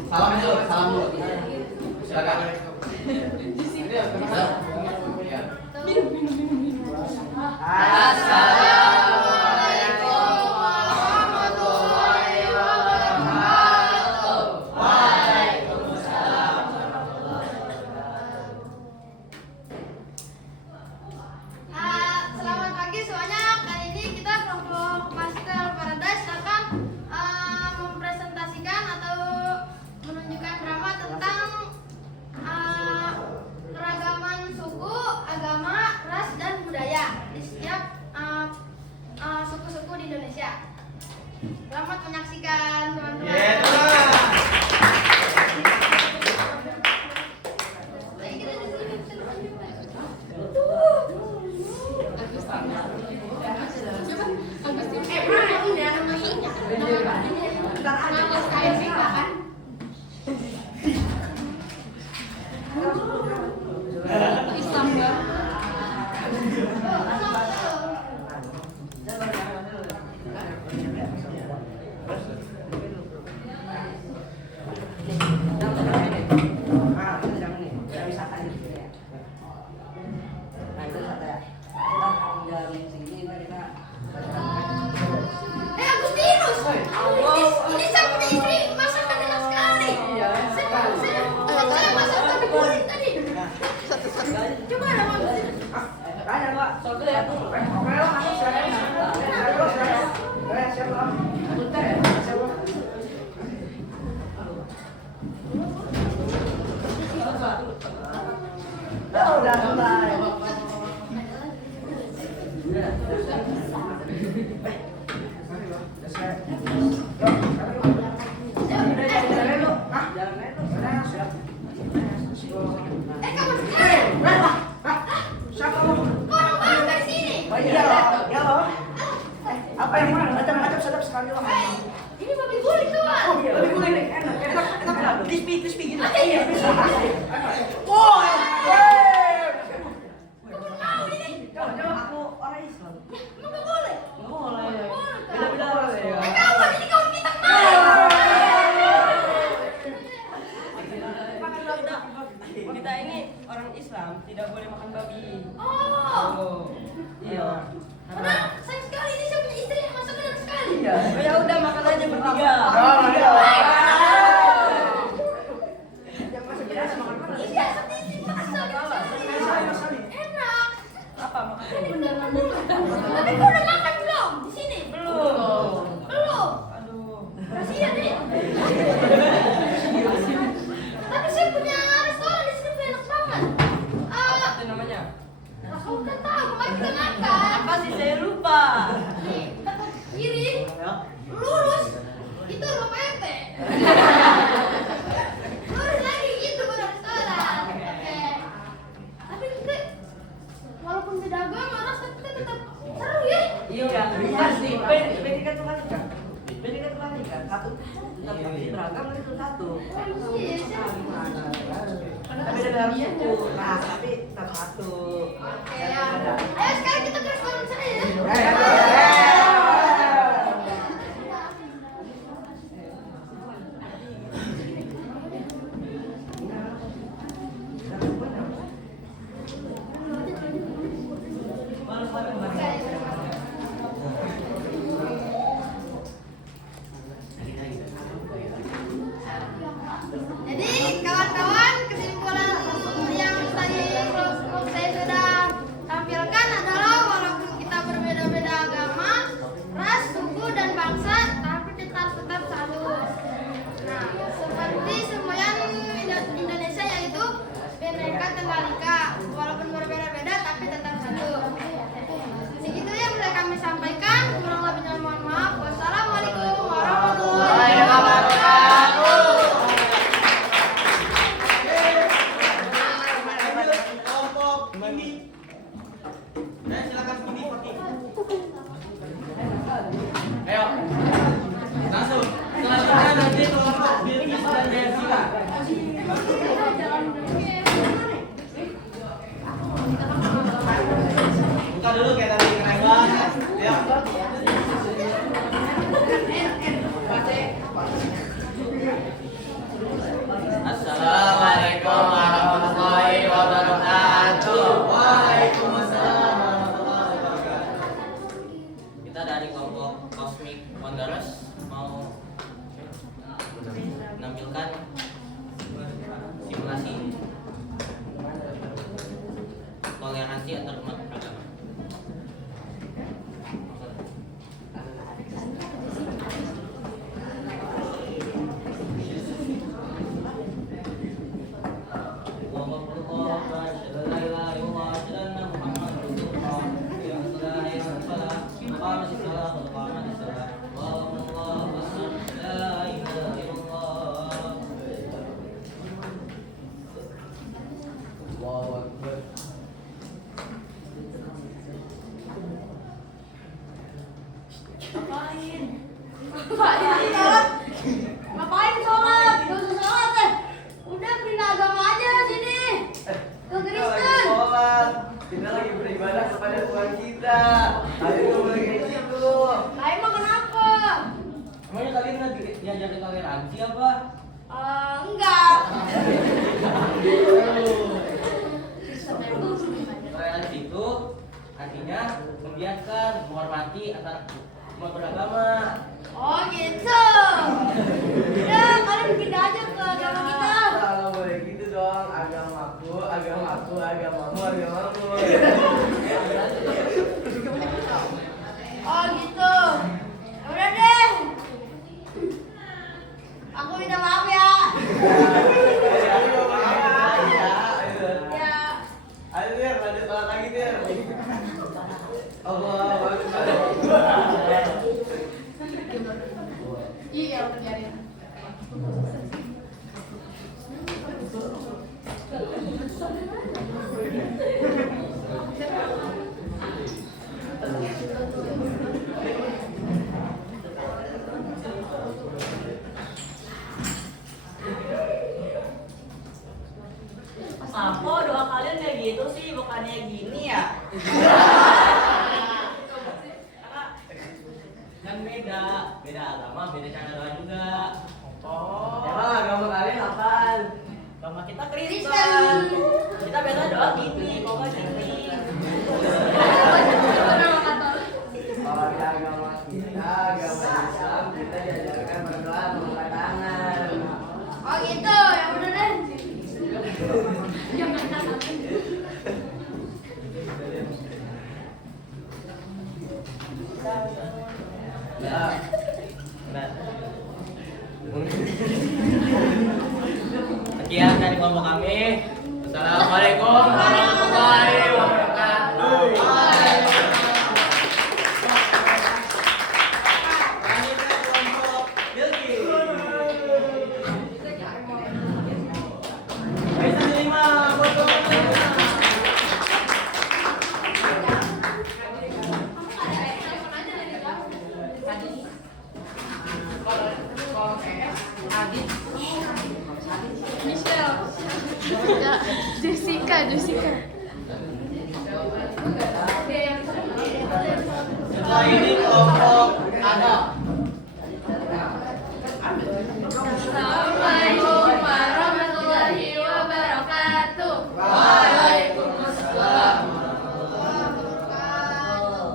Salam dulu. Silakan. Assalamualaikum warahmatullahi wabarakatuh. Waalaikumsalam warahmatullahi wabarakatuh. Selamat pagi semuanya. Kali ini kita kelompok Master Paradise akan mempresentasikan atau menunjukkan drama tentang keragaman suku, agama, ras, dan budaya di setiap suku-suku di Indonesia. Selamat menyaksikan teman-teman. Agustinus, ini saya punya istri masakan enak sekali. Saya masakan di kulit tadi. Coba ada Agustinus. Orang baru dari sini. Apa yang mana? Macam-macam sedap sekali loh. Ini babi guling kawan. Lebih kulit nih, enak. Crispy gitu. Iya. Wow. Kamu mau ini? Coba aku orang Islam. Emang nggak boleh? Nggak boleh. Boleh, Beda-beda boleh ya. kawan, ini kawan kita kemarin. Kita ini orang Islam, tidak boleh makan babi. Oh. Iya. Padahal sayang sekali ini saya punya istri yang masak enak sekali. Iya. Ya udah makan aja bertiga. Iya, seperti ini masak sekali. Enak. Apa makan? Tapi kau udah makan belum? Di sini? Belum. Belum. Aduh. Kasihan nih. Tapi saya punya restoran di sini enak banget. Apa itu namanya? Kau kan tahu, kemarin kita makan. Apa sih saya lupa? Nih, kita ke kiri, lurus, itu rumah PRT. Lurus lagi, itu baru restoran. Oke. Tapi kita, walaupun beda agama, ras, tapi kita tetap seru ya. Iya, pasti. Pendidikan Tuhan kan? Pendidikan Tuhan kan? Satu. Tapi beragam itu satu. Iya, saya. Tapi dalam suku, nah tapi tetap satu. Oke, ya. Ayo sekarang kita ke restoran sana ya. Jadi kawan-kawan, kesimpulan yang tadi saya sudah tampilkan adalah walaupun kita berbeda-beda agama, ras, suku, dan bangsa, tapi kita harus tetap satu. Nah, seperti semboyan Indonesia yaitu Bhinneka Tunggal Ika, walaupun berbeda-beda tapi tetap satu. Segitu yang bisa kami sampaikan. Kurang lebihnya mohon maaf. Wassalamualaikum warahmatullahi wabarakatuh. dulu kayak tadi keren banget. Ya. Assalamualaikum warahmatullahi wabarakatuh. Waalaikumsalam warahmatullahi wabarakatuh. Kita dari kelompok Cosmic Wanderers mau menampilkan simulasi toleransi antar umat beragama. Ngapain sholat? Gak usah sholat deh. Udah pindah agama aja sini. Ke Kristen. Sholat, kita lagi beribadah kepada Tuhan kita. Ayo nggak boleh kayak gitu. Lah emang kenapa? Emangnya kalian nggak diajarin toleransi apa? Enggak. Toleransi itu artinya membiarkan, menghormati antar umat beragama. Oh gitu. Udah kalian pindah aja ke agama kita. Kalau boleh gitu dong, agamamu, agamamu. Oh gitu. Ya udah deh. Aku minta maaf ya. Ya. Ayo Dir, lanjut sholat lagi Dir. Allah Akbar. Iya, udah biarin. Apa doa kalian kayak gitu sih, bukannya gini ya? Kan beda agama, beda cara doa juga. Oh. Emang agama kalian apaan? Agama kita Kristen. Kristen. Kita biasa doa gini, kok nggak gini. Kalau di agama kita, agama Islam, kita diajarkan berdoa mengangkat tangan. Oh gitu, ya udah deh. Ya. Nah. Sekian dari kelompok kami. Assalamualaikum warahmatullahi wabarakatuh. Lanjutnya kelompok Bilqis. Bisa terima buat kelompok Bilqis. Jessica. Setelah ini kelompok Adam. Assalamualaikum warahmatullahi wabarakatuh. Waalaikumsalam warahmatullahi wabarakatuh.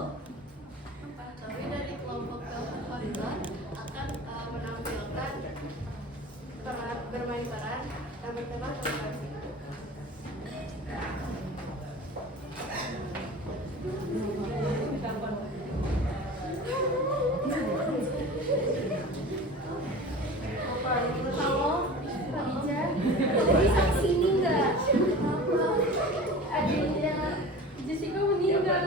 Kami dari kelompok Horizon akan menampilkan bermain peran dan bertema toleransi. Halo, Khadijah. Bisa kesini nggak? Apa? Adiknya Jessica meninggal.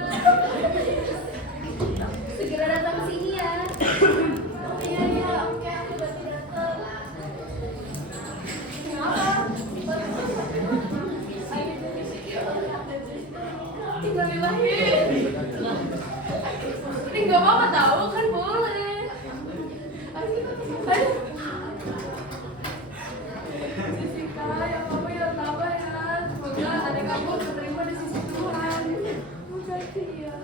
Segera datang ke sini ya. Iya, oke, aku pasti datang. Kenapa? Tinggal lahir. Ini nggak apa-apa tahu kan boleh. Ayo. Jessica, yang kamu yang tabah ya. Semoga adik kamu terima di sisi Tuhan. Makasih ya.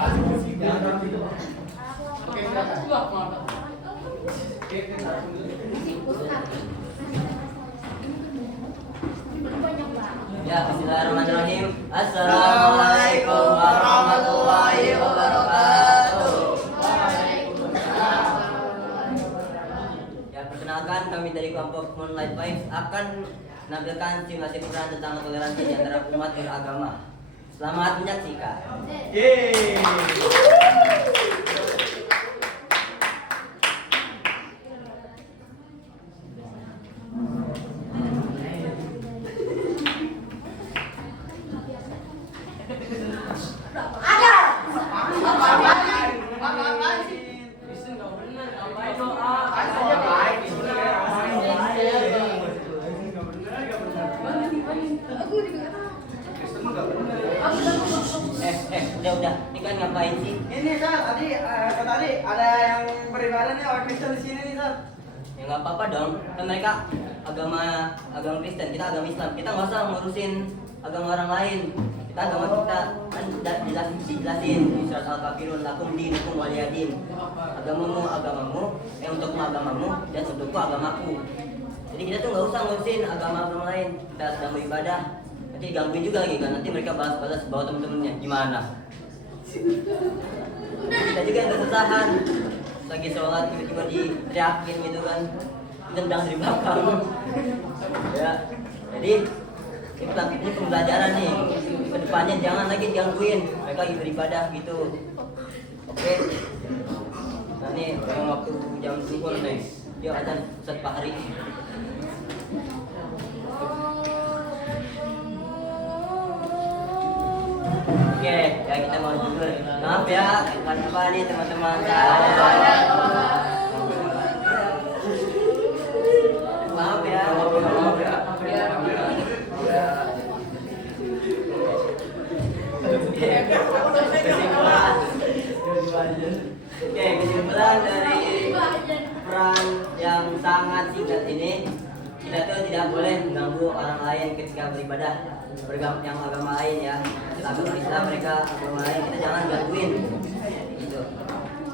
Ya, bismillahirrahmanirrahim. Assalamualaikum warahmatullahi wabarakatuh. Ya, perkenalkan kami dari kelompok Moonlight Vibes akan menampilkan simulasi peran tentang toleransi di antara umat beragama. Selamat menyaksikan. Yeay. Udah, ini kan ngapain sih? Ini Sar, tadi ada yang beribadah nih orang Kristen di sini nih Sar. Ya nggak apa-apa dong, kan mereka agama Kristen, kita agama Islam. Kita nggak usah ngurusin agama orang lain. Kita agama kita kan dijelasin di surat Al-Kafirun, lakum dinukum waliyadin. Agamamu, untukmu agamamu dan untukku agamaku. Jadi kita tuh nggak usah ngurusin agama orang lain. Kita sedang beribadah, nanti digangguin juga lagi kan. Nanti mereka balas bawa temen-temennya. Gimana? Kita juga yang kesusahan lagi sholat tiba-tiba diteriakin gitu kan, tendang dari belakang. Ya, jadi ini pembelajaran nih. Kedepannya jangan lagi digangguin, mereka lagi beribadah gitu. Oke. Nah nih, waktu jam zuhur nih. Yuk azan Ustaz Fahri. Oke, ya kita mau jujur. Maaf ya, apa nih teman-teman. Maaf ya. Kesimpulan dari peran yang sangat singkat ini, kita tuh tidak boleh mengganggu orang lain ketika beribadah yang agama lain ya. Agama Islam mereka agama lain, kita jangan gangguin gitu.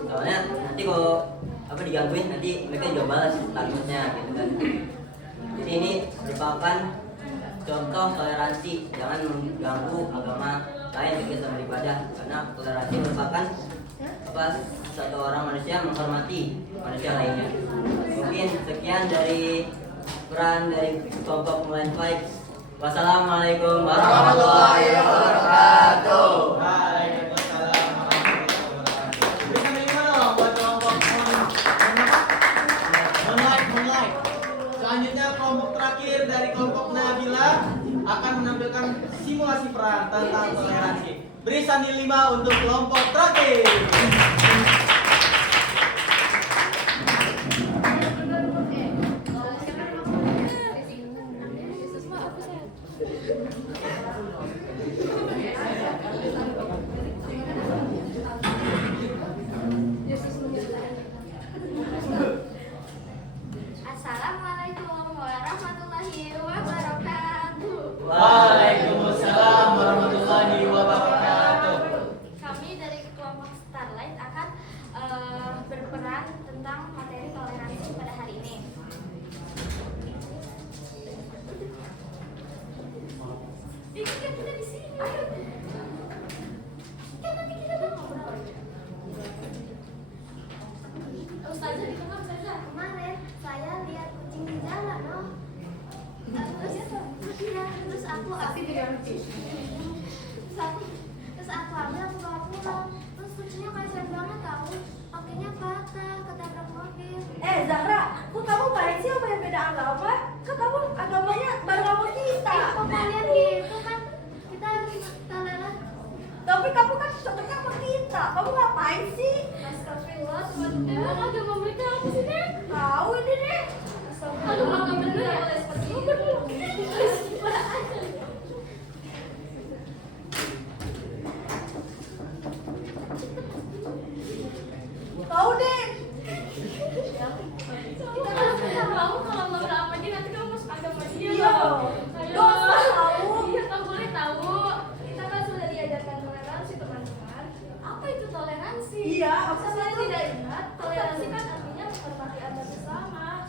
Soalnya nanti kalau digangguin nanti mereka juga balas takutnya gitu kan. Jadi ini merupakan contoh toleransi, jangan mengganggu agama lain ketika beribadah, karena toleransi merupakan satu orang manusia menghormati manusia lainnya. Mungkin sekian dari peran dari kelompok Moonlight Vibes. Wassalamualaikum warahmatullahi wabarakatuh. Waalaikumsalam warahmatullahi wabarakatuh. Bisa terima dong buat kelompok Moonlight. Selanjutnya kelompok terakhir dari kelompok Nabila akan menampilkan simulasi peran tentang toleransi. Beri sandi 5 untuk kelompok terakhir. Assalamualaikum warahmatullahi wabarakatuh. Waalaikumsalam warahmatullahi wabarakatuh. Kami dari kelompok Starlight akan berperan tentang materi toleransi pada hari ini. Kan kita di sini. Kan nanti kita ngobrol. Ustazah di tengah, Ustazah. Kemarin saya lihat kucing di jalan, loh. Terus aku ambil, aku bawa pulang. Terus kucingnya kasihan banget tahu, kakinya patah, ketabrak mobil. Zahra, kok kamu baik sih sama yang beda agama? Kan kamu agamanya beragama kita. Kok kalian gitu kan? Kita harus toleran. Tapi kamu kan cocoknya sama kita. Kamu ngapain sih? Astagfirullah, emang agama mereka apa sih, Nek? Tahu ini deh. Aduh, nggak bener ya? Seperti itu. Tahu deh. Kita harus tahu kalau nggak berapa dia nanti kamu masuk agama dia. Iya. Dosa tahu. Iya, kamu boleh tahu. Kita kan sudah diajarkan toleransi, teman-teman. Apa itu Iya, apa Saya sih? tidak ingat, toleransi kan artinya menghormati antar sesama.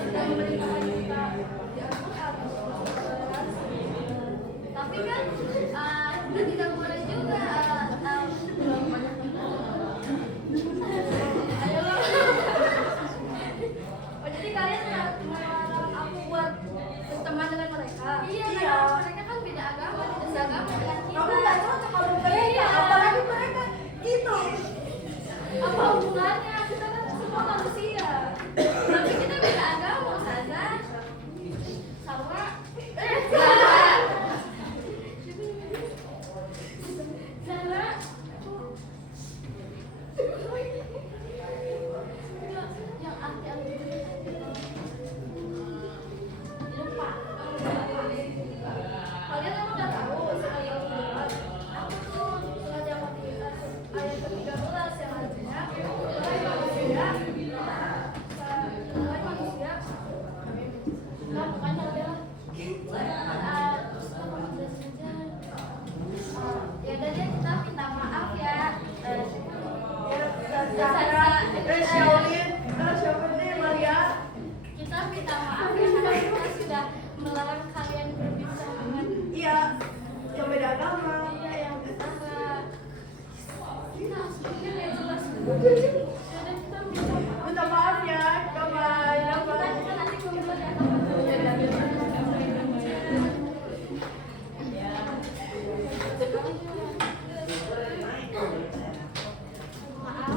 Sudah memerintahkan kita di Al-Quran untuk toleransi. Tapi kan kita tidak boleh juga terlalu banyak ayolah. Oh, jadi kalian melarang aku buat berteman dengan mereka? Iya, karena mereka kan beda agama, beda seagama dengan kita. Kamu nggak cocok sama mereka, apalagi mereka gitu. Apa hubungannya? Kita kan semua manusia. Tapi kita beda agama, Ustazah. Sama. Zara. Yang arti lupa. Kalian emang nggak tahu surat Al-Quran? Aku tuh surat yang ayat ke-13 yang artinya wahai manusia, kamu kan adalah ya udah deh, kita minta maaf ya. Siapa nih Maria? Kita minta maaf ya karena kita sudah melarang kalian berbincang dengan Iya, yang beda agama. iya yang berbeda. Kita harus pikir yang jelas. Yaudah, kita minta maaf. Minta maaf ya, bye. Kita nanti kumpul ya. Maaf,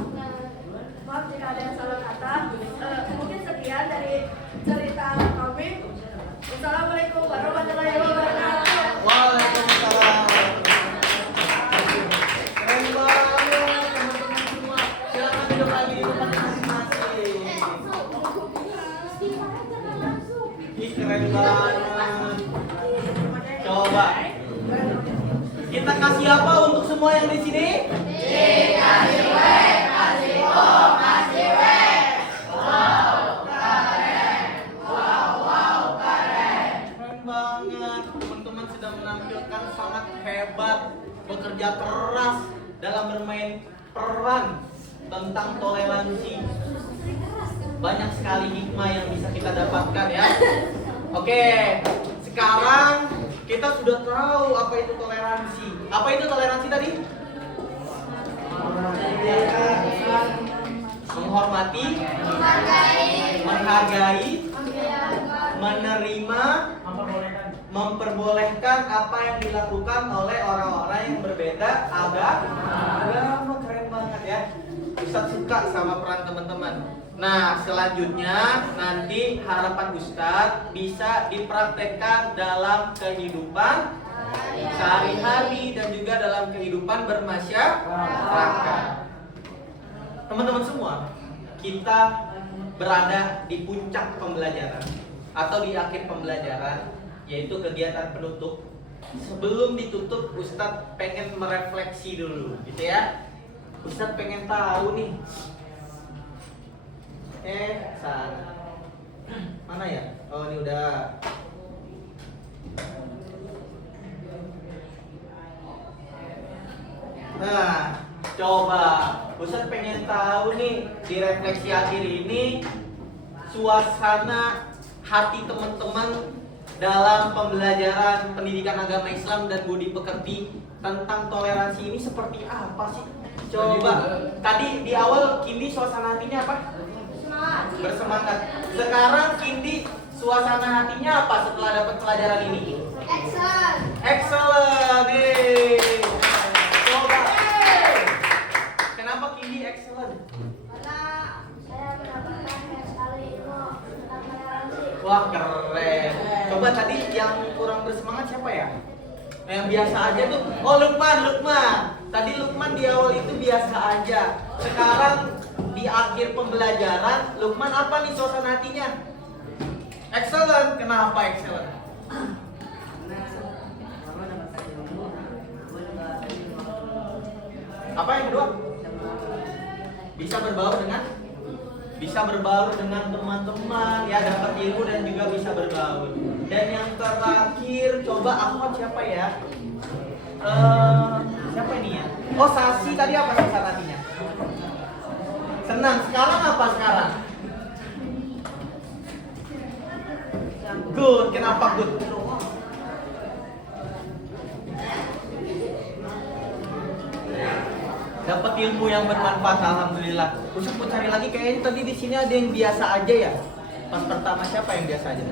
Maaf jika ada yang salah kata. Mungkin sekian dari cerita kami. Wassalamualaikum warahmatullahi wabarakatuh. Waalaikumsalam. Keren banget teman-teman semua. Silakan duduk lagi di tempat masing-masing. Ih, keren banget. Coba kita kasih apa untuk semua yang di sini? Keren banget, teman-teman sudah menampilkan sangat hebat, bekerja keras dalam bermain peran tentang toleransi. Banyak sekali hikmah yang bisa kita dapatkan ya. Oke, sekarang kita sudah tahu apa itu toleransi. Apa itu toleransi tadi? Menghormati, menghargai, menerima, memperbolehkan apa yang dilakukan oleh orang-orang yang berbeda agama. Keren banget ya. Ustadz suka sama peran teman-teman. Nah, selanjutnya nanti harapan Ustadz bisa dipraktekkan dalam kehidupan sehari-hari dan juga dalam kehidupan bermasyarakat. Teman-teman semua, kita berada di puncak pembelajaran atau di akhir pembelajaran, yaitu kegiatan penutup. Sebelum ditutup, Ustadz pengen merefleksi dulu, gitu ya. Ustadz pengen tahu nih. Sana. Mana ya? Oh, ini udah. Nah, coba Ustadz pengen tahu nih di refleksi akhir ini suasana hati teman-teman dalam pembelajaran pendidikan agama Islam dan budi pekerti tentang toleransi ini seperti apa sih? Coba tadi di awal Kindi suasana hatinya apa? Bersemangat. Sekarang Kindi suasana hatinya apa setelah dapat pelajaran ini? Excellent. Excellent. Coba. Kenapa Kindi excellent? Karena saya mendapatkan banyak sekali ilmu tentang toleransi. Wah, keren. Coba tadi yang kurang bersemangat siapa ya? Yang biasa aja tuh. Oh, Lukman. Tadi Lukman di awal itu biasa aja. Sekarang di akhir pembelajaran, Lukman apa nih suasana hatinya? Excellent. Kenapa excellent? Apa yang kedua? Bisa berbaur dengan teman-teman, ya, dapat ilmu dan juga bisa berbaur. Dan yang terakhir, coba akhwat siapa ya? Siapa ini ya? Oh, Sasi tadi apa susah artinya? Senang. Sekarang apa sekarang? Good. Kenapa good? Dapat ilmu yang bermanfaat, alhamdulillah. Ustaz mau cari lagi, kayaknya tadi di sini ada yang biasa aja ya. Pas pertama siapa yang biasa aja?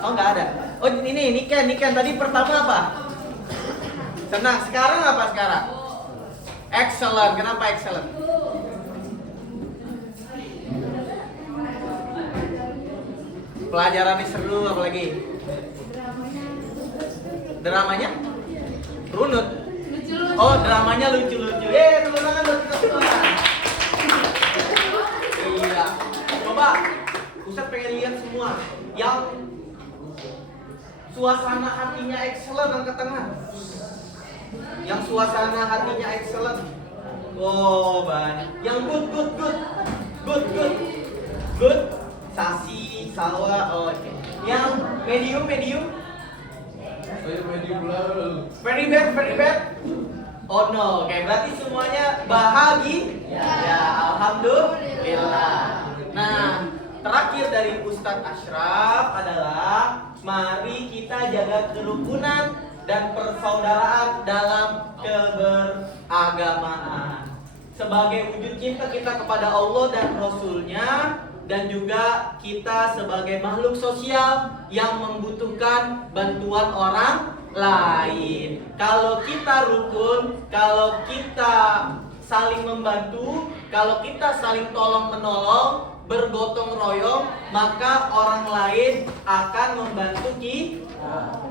Oh, nggak ada. Oh, ini Niken. Tadi pertama apa? Senang. Sekarang apa sekarang? Excellent. Kenapa excellent? Pelajarannya seru, apalagi? Dramanya? Runut. Oh, dramanya lucu-lucu. Tepuk tangan buat kita semua. Iya. Coba, Ustaz pengen lihat semua yang suasana hatinya excellent, angkat tangan. Yang suasana hatinya excellent. Oh, banyak. Yang good. Sasi, Salwa, oke. Yang medium. Saya medium level. Very bad. Oh no, oke, berarti semuanya bahagia. Ya, alhamdulillah. Nah, terakhir dari Ustadz Ashraf adalah mari kita jaga kerukunan dan persaudaraan dalam keberagamaan sebagai wujud cinta kita kepada Allah dan Rasul-Nya, dan juga kita sebagai makhluk sosial yang membutuhkan bantuan orang lain. Kalau kita rukun, kalau kita saling membantu, kalau kita saling tolong menolong, bergotong royong, maka orang lain akan membantu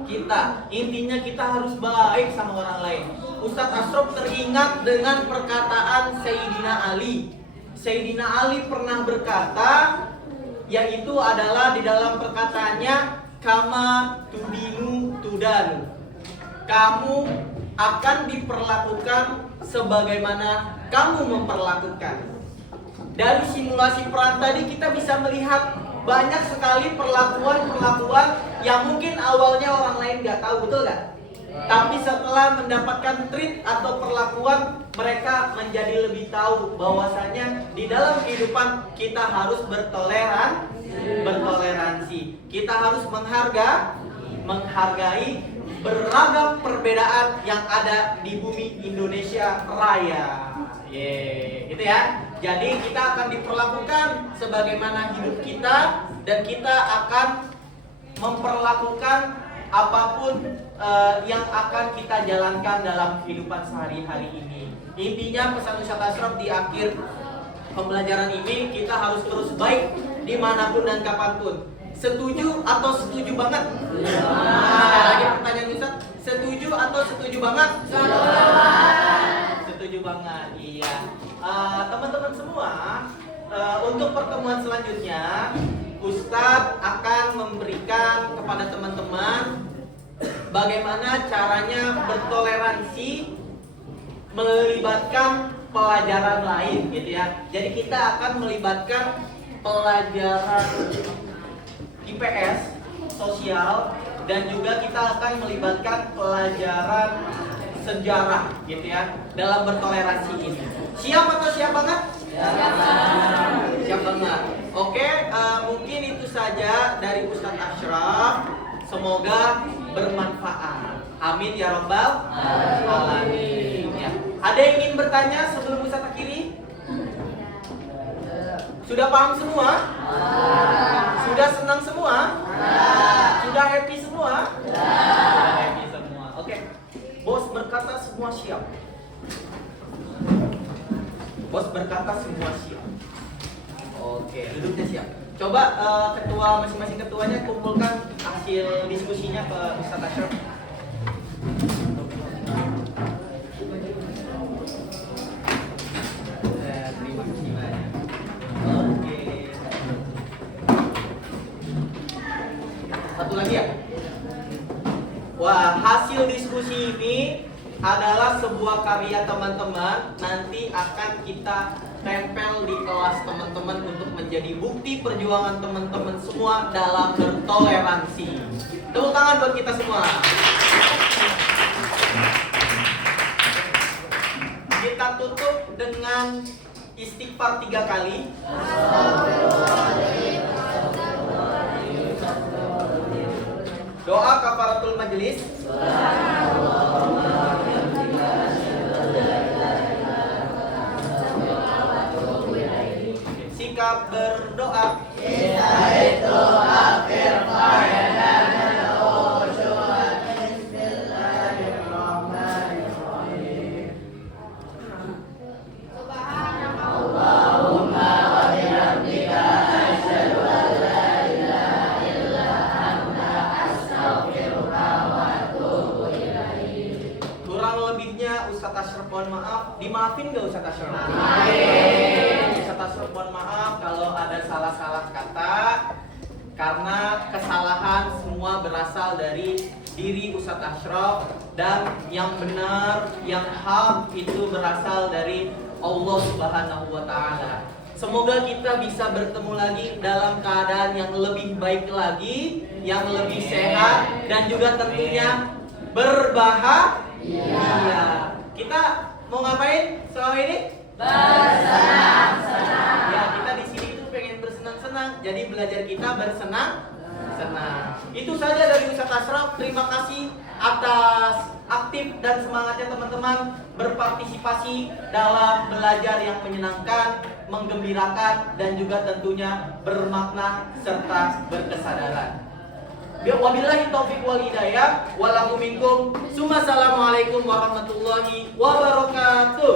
kita. Intinya kita harus baik sama orang lain. Ustadz Ashraf teringat dengan perkataan Sayyidina Ali. Sayyidina Ali pernah berkata, yaitu adalah di dalam perkataannya, kama tudinu tudanu. Kamu akan diperlakukan sebagaimana kamu memperlakukan. Dari simulasi peran tadi kita bisa melihat banyak sekali perlakuan-perlakuan yang mungkin awalnya orang lain nggak tahu, betul nggak? Tapi setelah mendapatkan treat atau perlakuan, mereka menjadi lebih tahu bahwasanya di dalam kehidupan kita harus bertoleransi. Kita harus menghargai beragam perbedaan yang ada di bumi Indonesia Raya. Gitu ya. Jadi kita akan diperlakukan sebagaimana hidup kita, dan kita akan memperlakukan apapun yang akan kita jalankan dalam kehidupan sehari-hari ini. Intinya pesan Ustadz Ashraf di akhir pembelajaran ini, kita harus terus baik dimanapun dan kapanpun. Setuju atau setuju banget? Sekali lagi pertanyaan Ustadz, setuju atau setuju banget? Setuju banget, iya. Teman-teman semua, untuk pertemuan selanjutnya Ustadz akan memberikan kepada teman-teman bagaimana caranya bertoleransi melibatkan pelajaran lain, gitu ya. Jadi kita akan melibatkan pelajaran IPS, sosial, dan juga kita akan melibatkan pelajaran sejarah, gitu ya, dalam bertoleransi ini. Siap atau siap banget? Siap banget. Oke, mungkin itu saja dari Ustadz Ashraf. Semoga bermanfaat. Amin ya robbal alamin. Ya. Ada yang ingin bertanya sebelum Ustadz akhiri? Sudah paham semua? Sudah senang semua? Sudah happy semua? Sudah happy semua. Oke. Bos berkata semua siap. Bos berkata semua siap. Oke, duduknya siap. Coba ketua, masing-masing ketuanya kumpulkan hasil diskusinya ke Ustadz Ashraf. Terima kasih banyak. Oke. Satu lagi ya. Wah, hasil diskusi ini adalah sebuah karya teman-teman, nanti akan kita tempel di kelas teman-teman untuk menjadi bukti perjuangan teman-teman semua dalam bertoleransi. Tepuk tangan buat kita semua. dengan istighfar 3 kali. Doa kafaratul majelis. Sikap berdoa. Kurang lebihnya Ustadz Ashraf mohon maaf. Dimaafin gak Ustadz Ashraf? Ustadz Ashraf mohon maaf kalau ada salah-salah kata, karena kesalahan semua berasal dari diri Ustadz Ashraf, dan yang benar, yang hak itu berasal dari Allah Subhanahu wa Ta'ala. Semoga kita bisa bertemu lagi dalam keadaan yang lebih baik lagi, yang lebih sehat, dan juga tentunya berbahagia. Kita mau ngapain selama ini? Bersenang-senang. Ya, kita di sini tuh pengen bersenang-senang. Jadi belajar kita bersenang-senang. Itu saja dari Ustadz Ashraf. Terima kasih atas aktif dan semangatnya teman-teman berpartisipasi dalam belajar yang menyenangkan, menggembirakan, dan juga tentunya bermakna serta berkesadaran. Wabillahi taufiq wal hidayah. Walakum minkum. Assalamualaikum warahmatullahi wabarakatuh.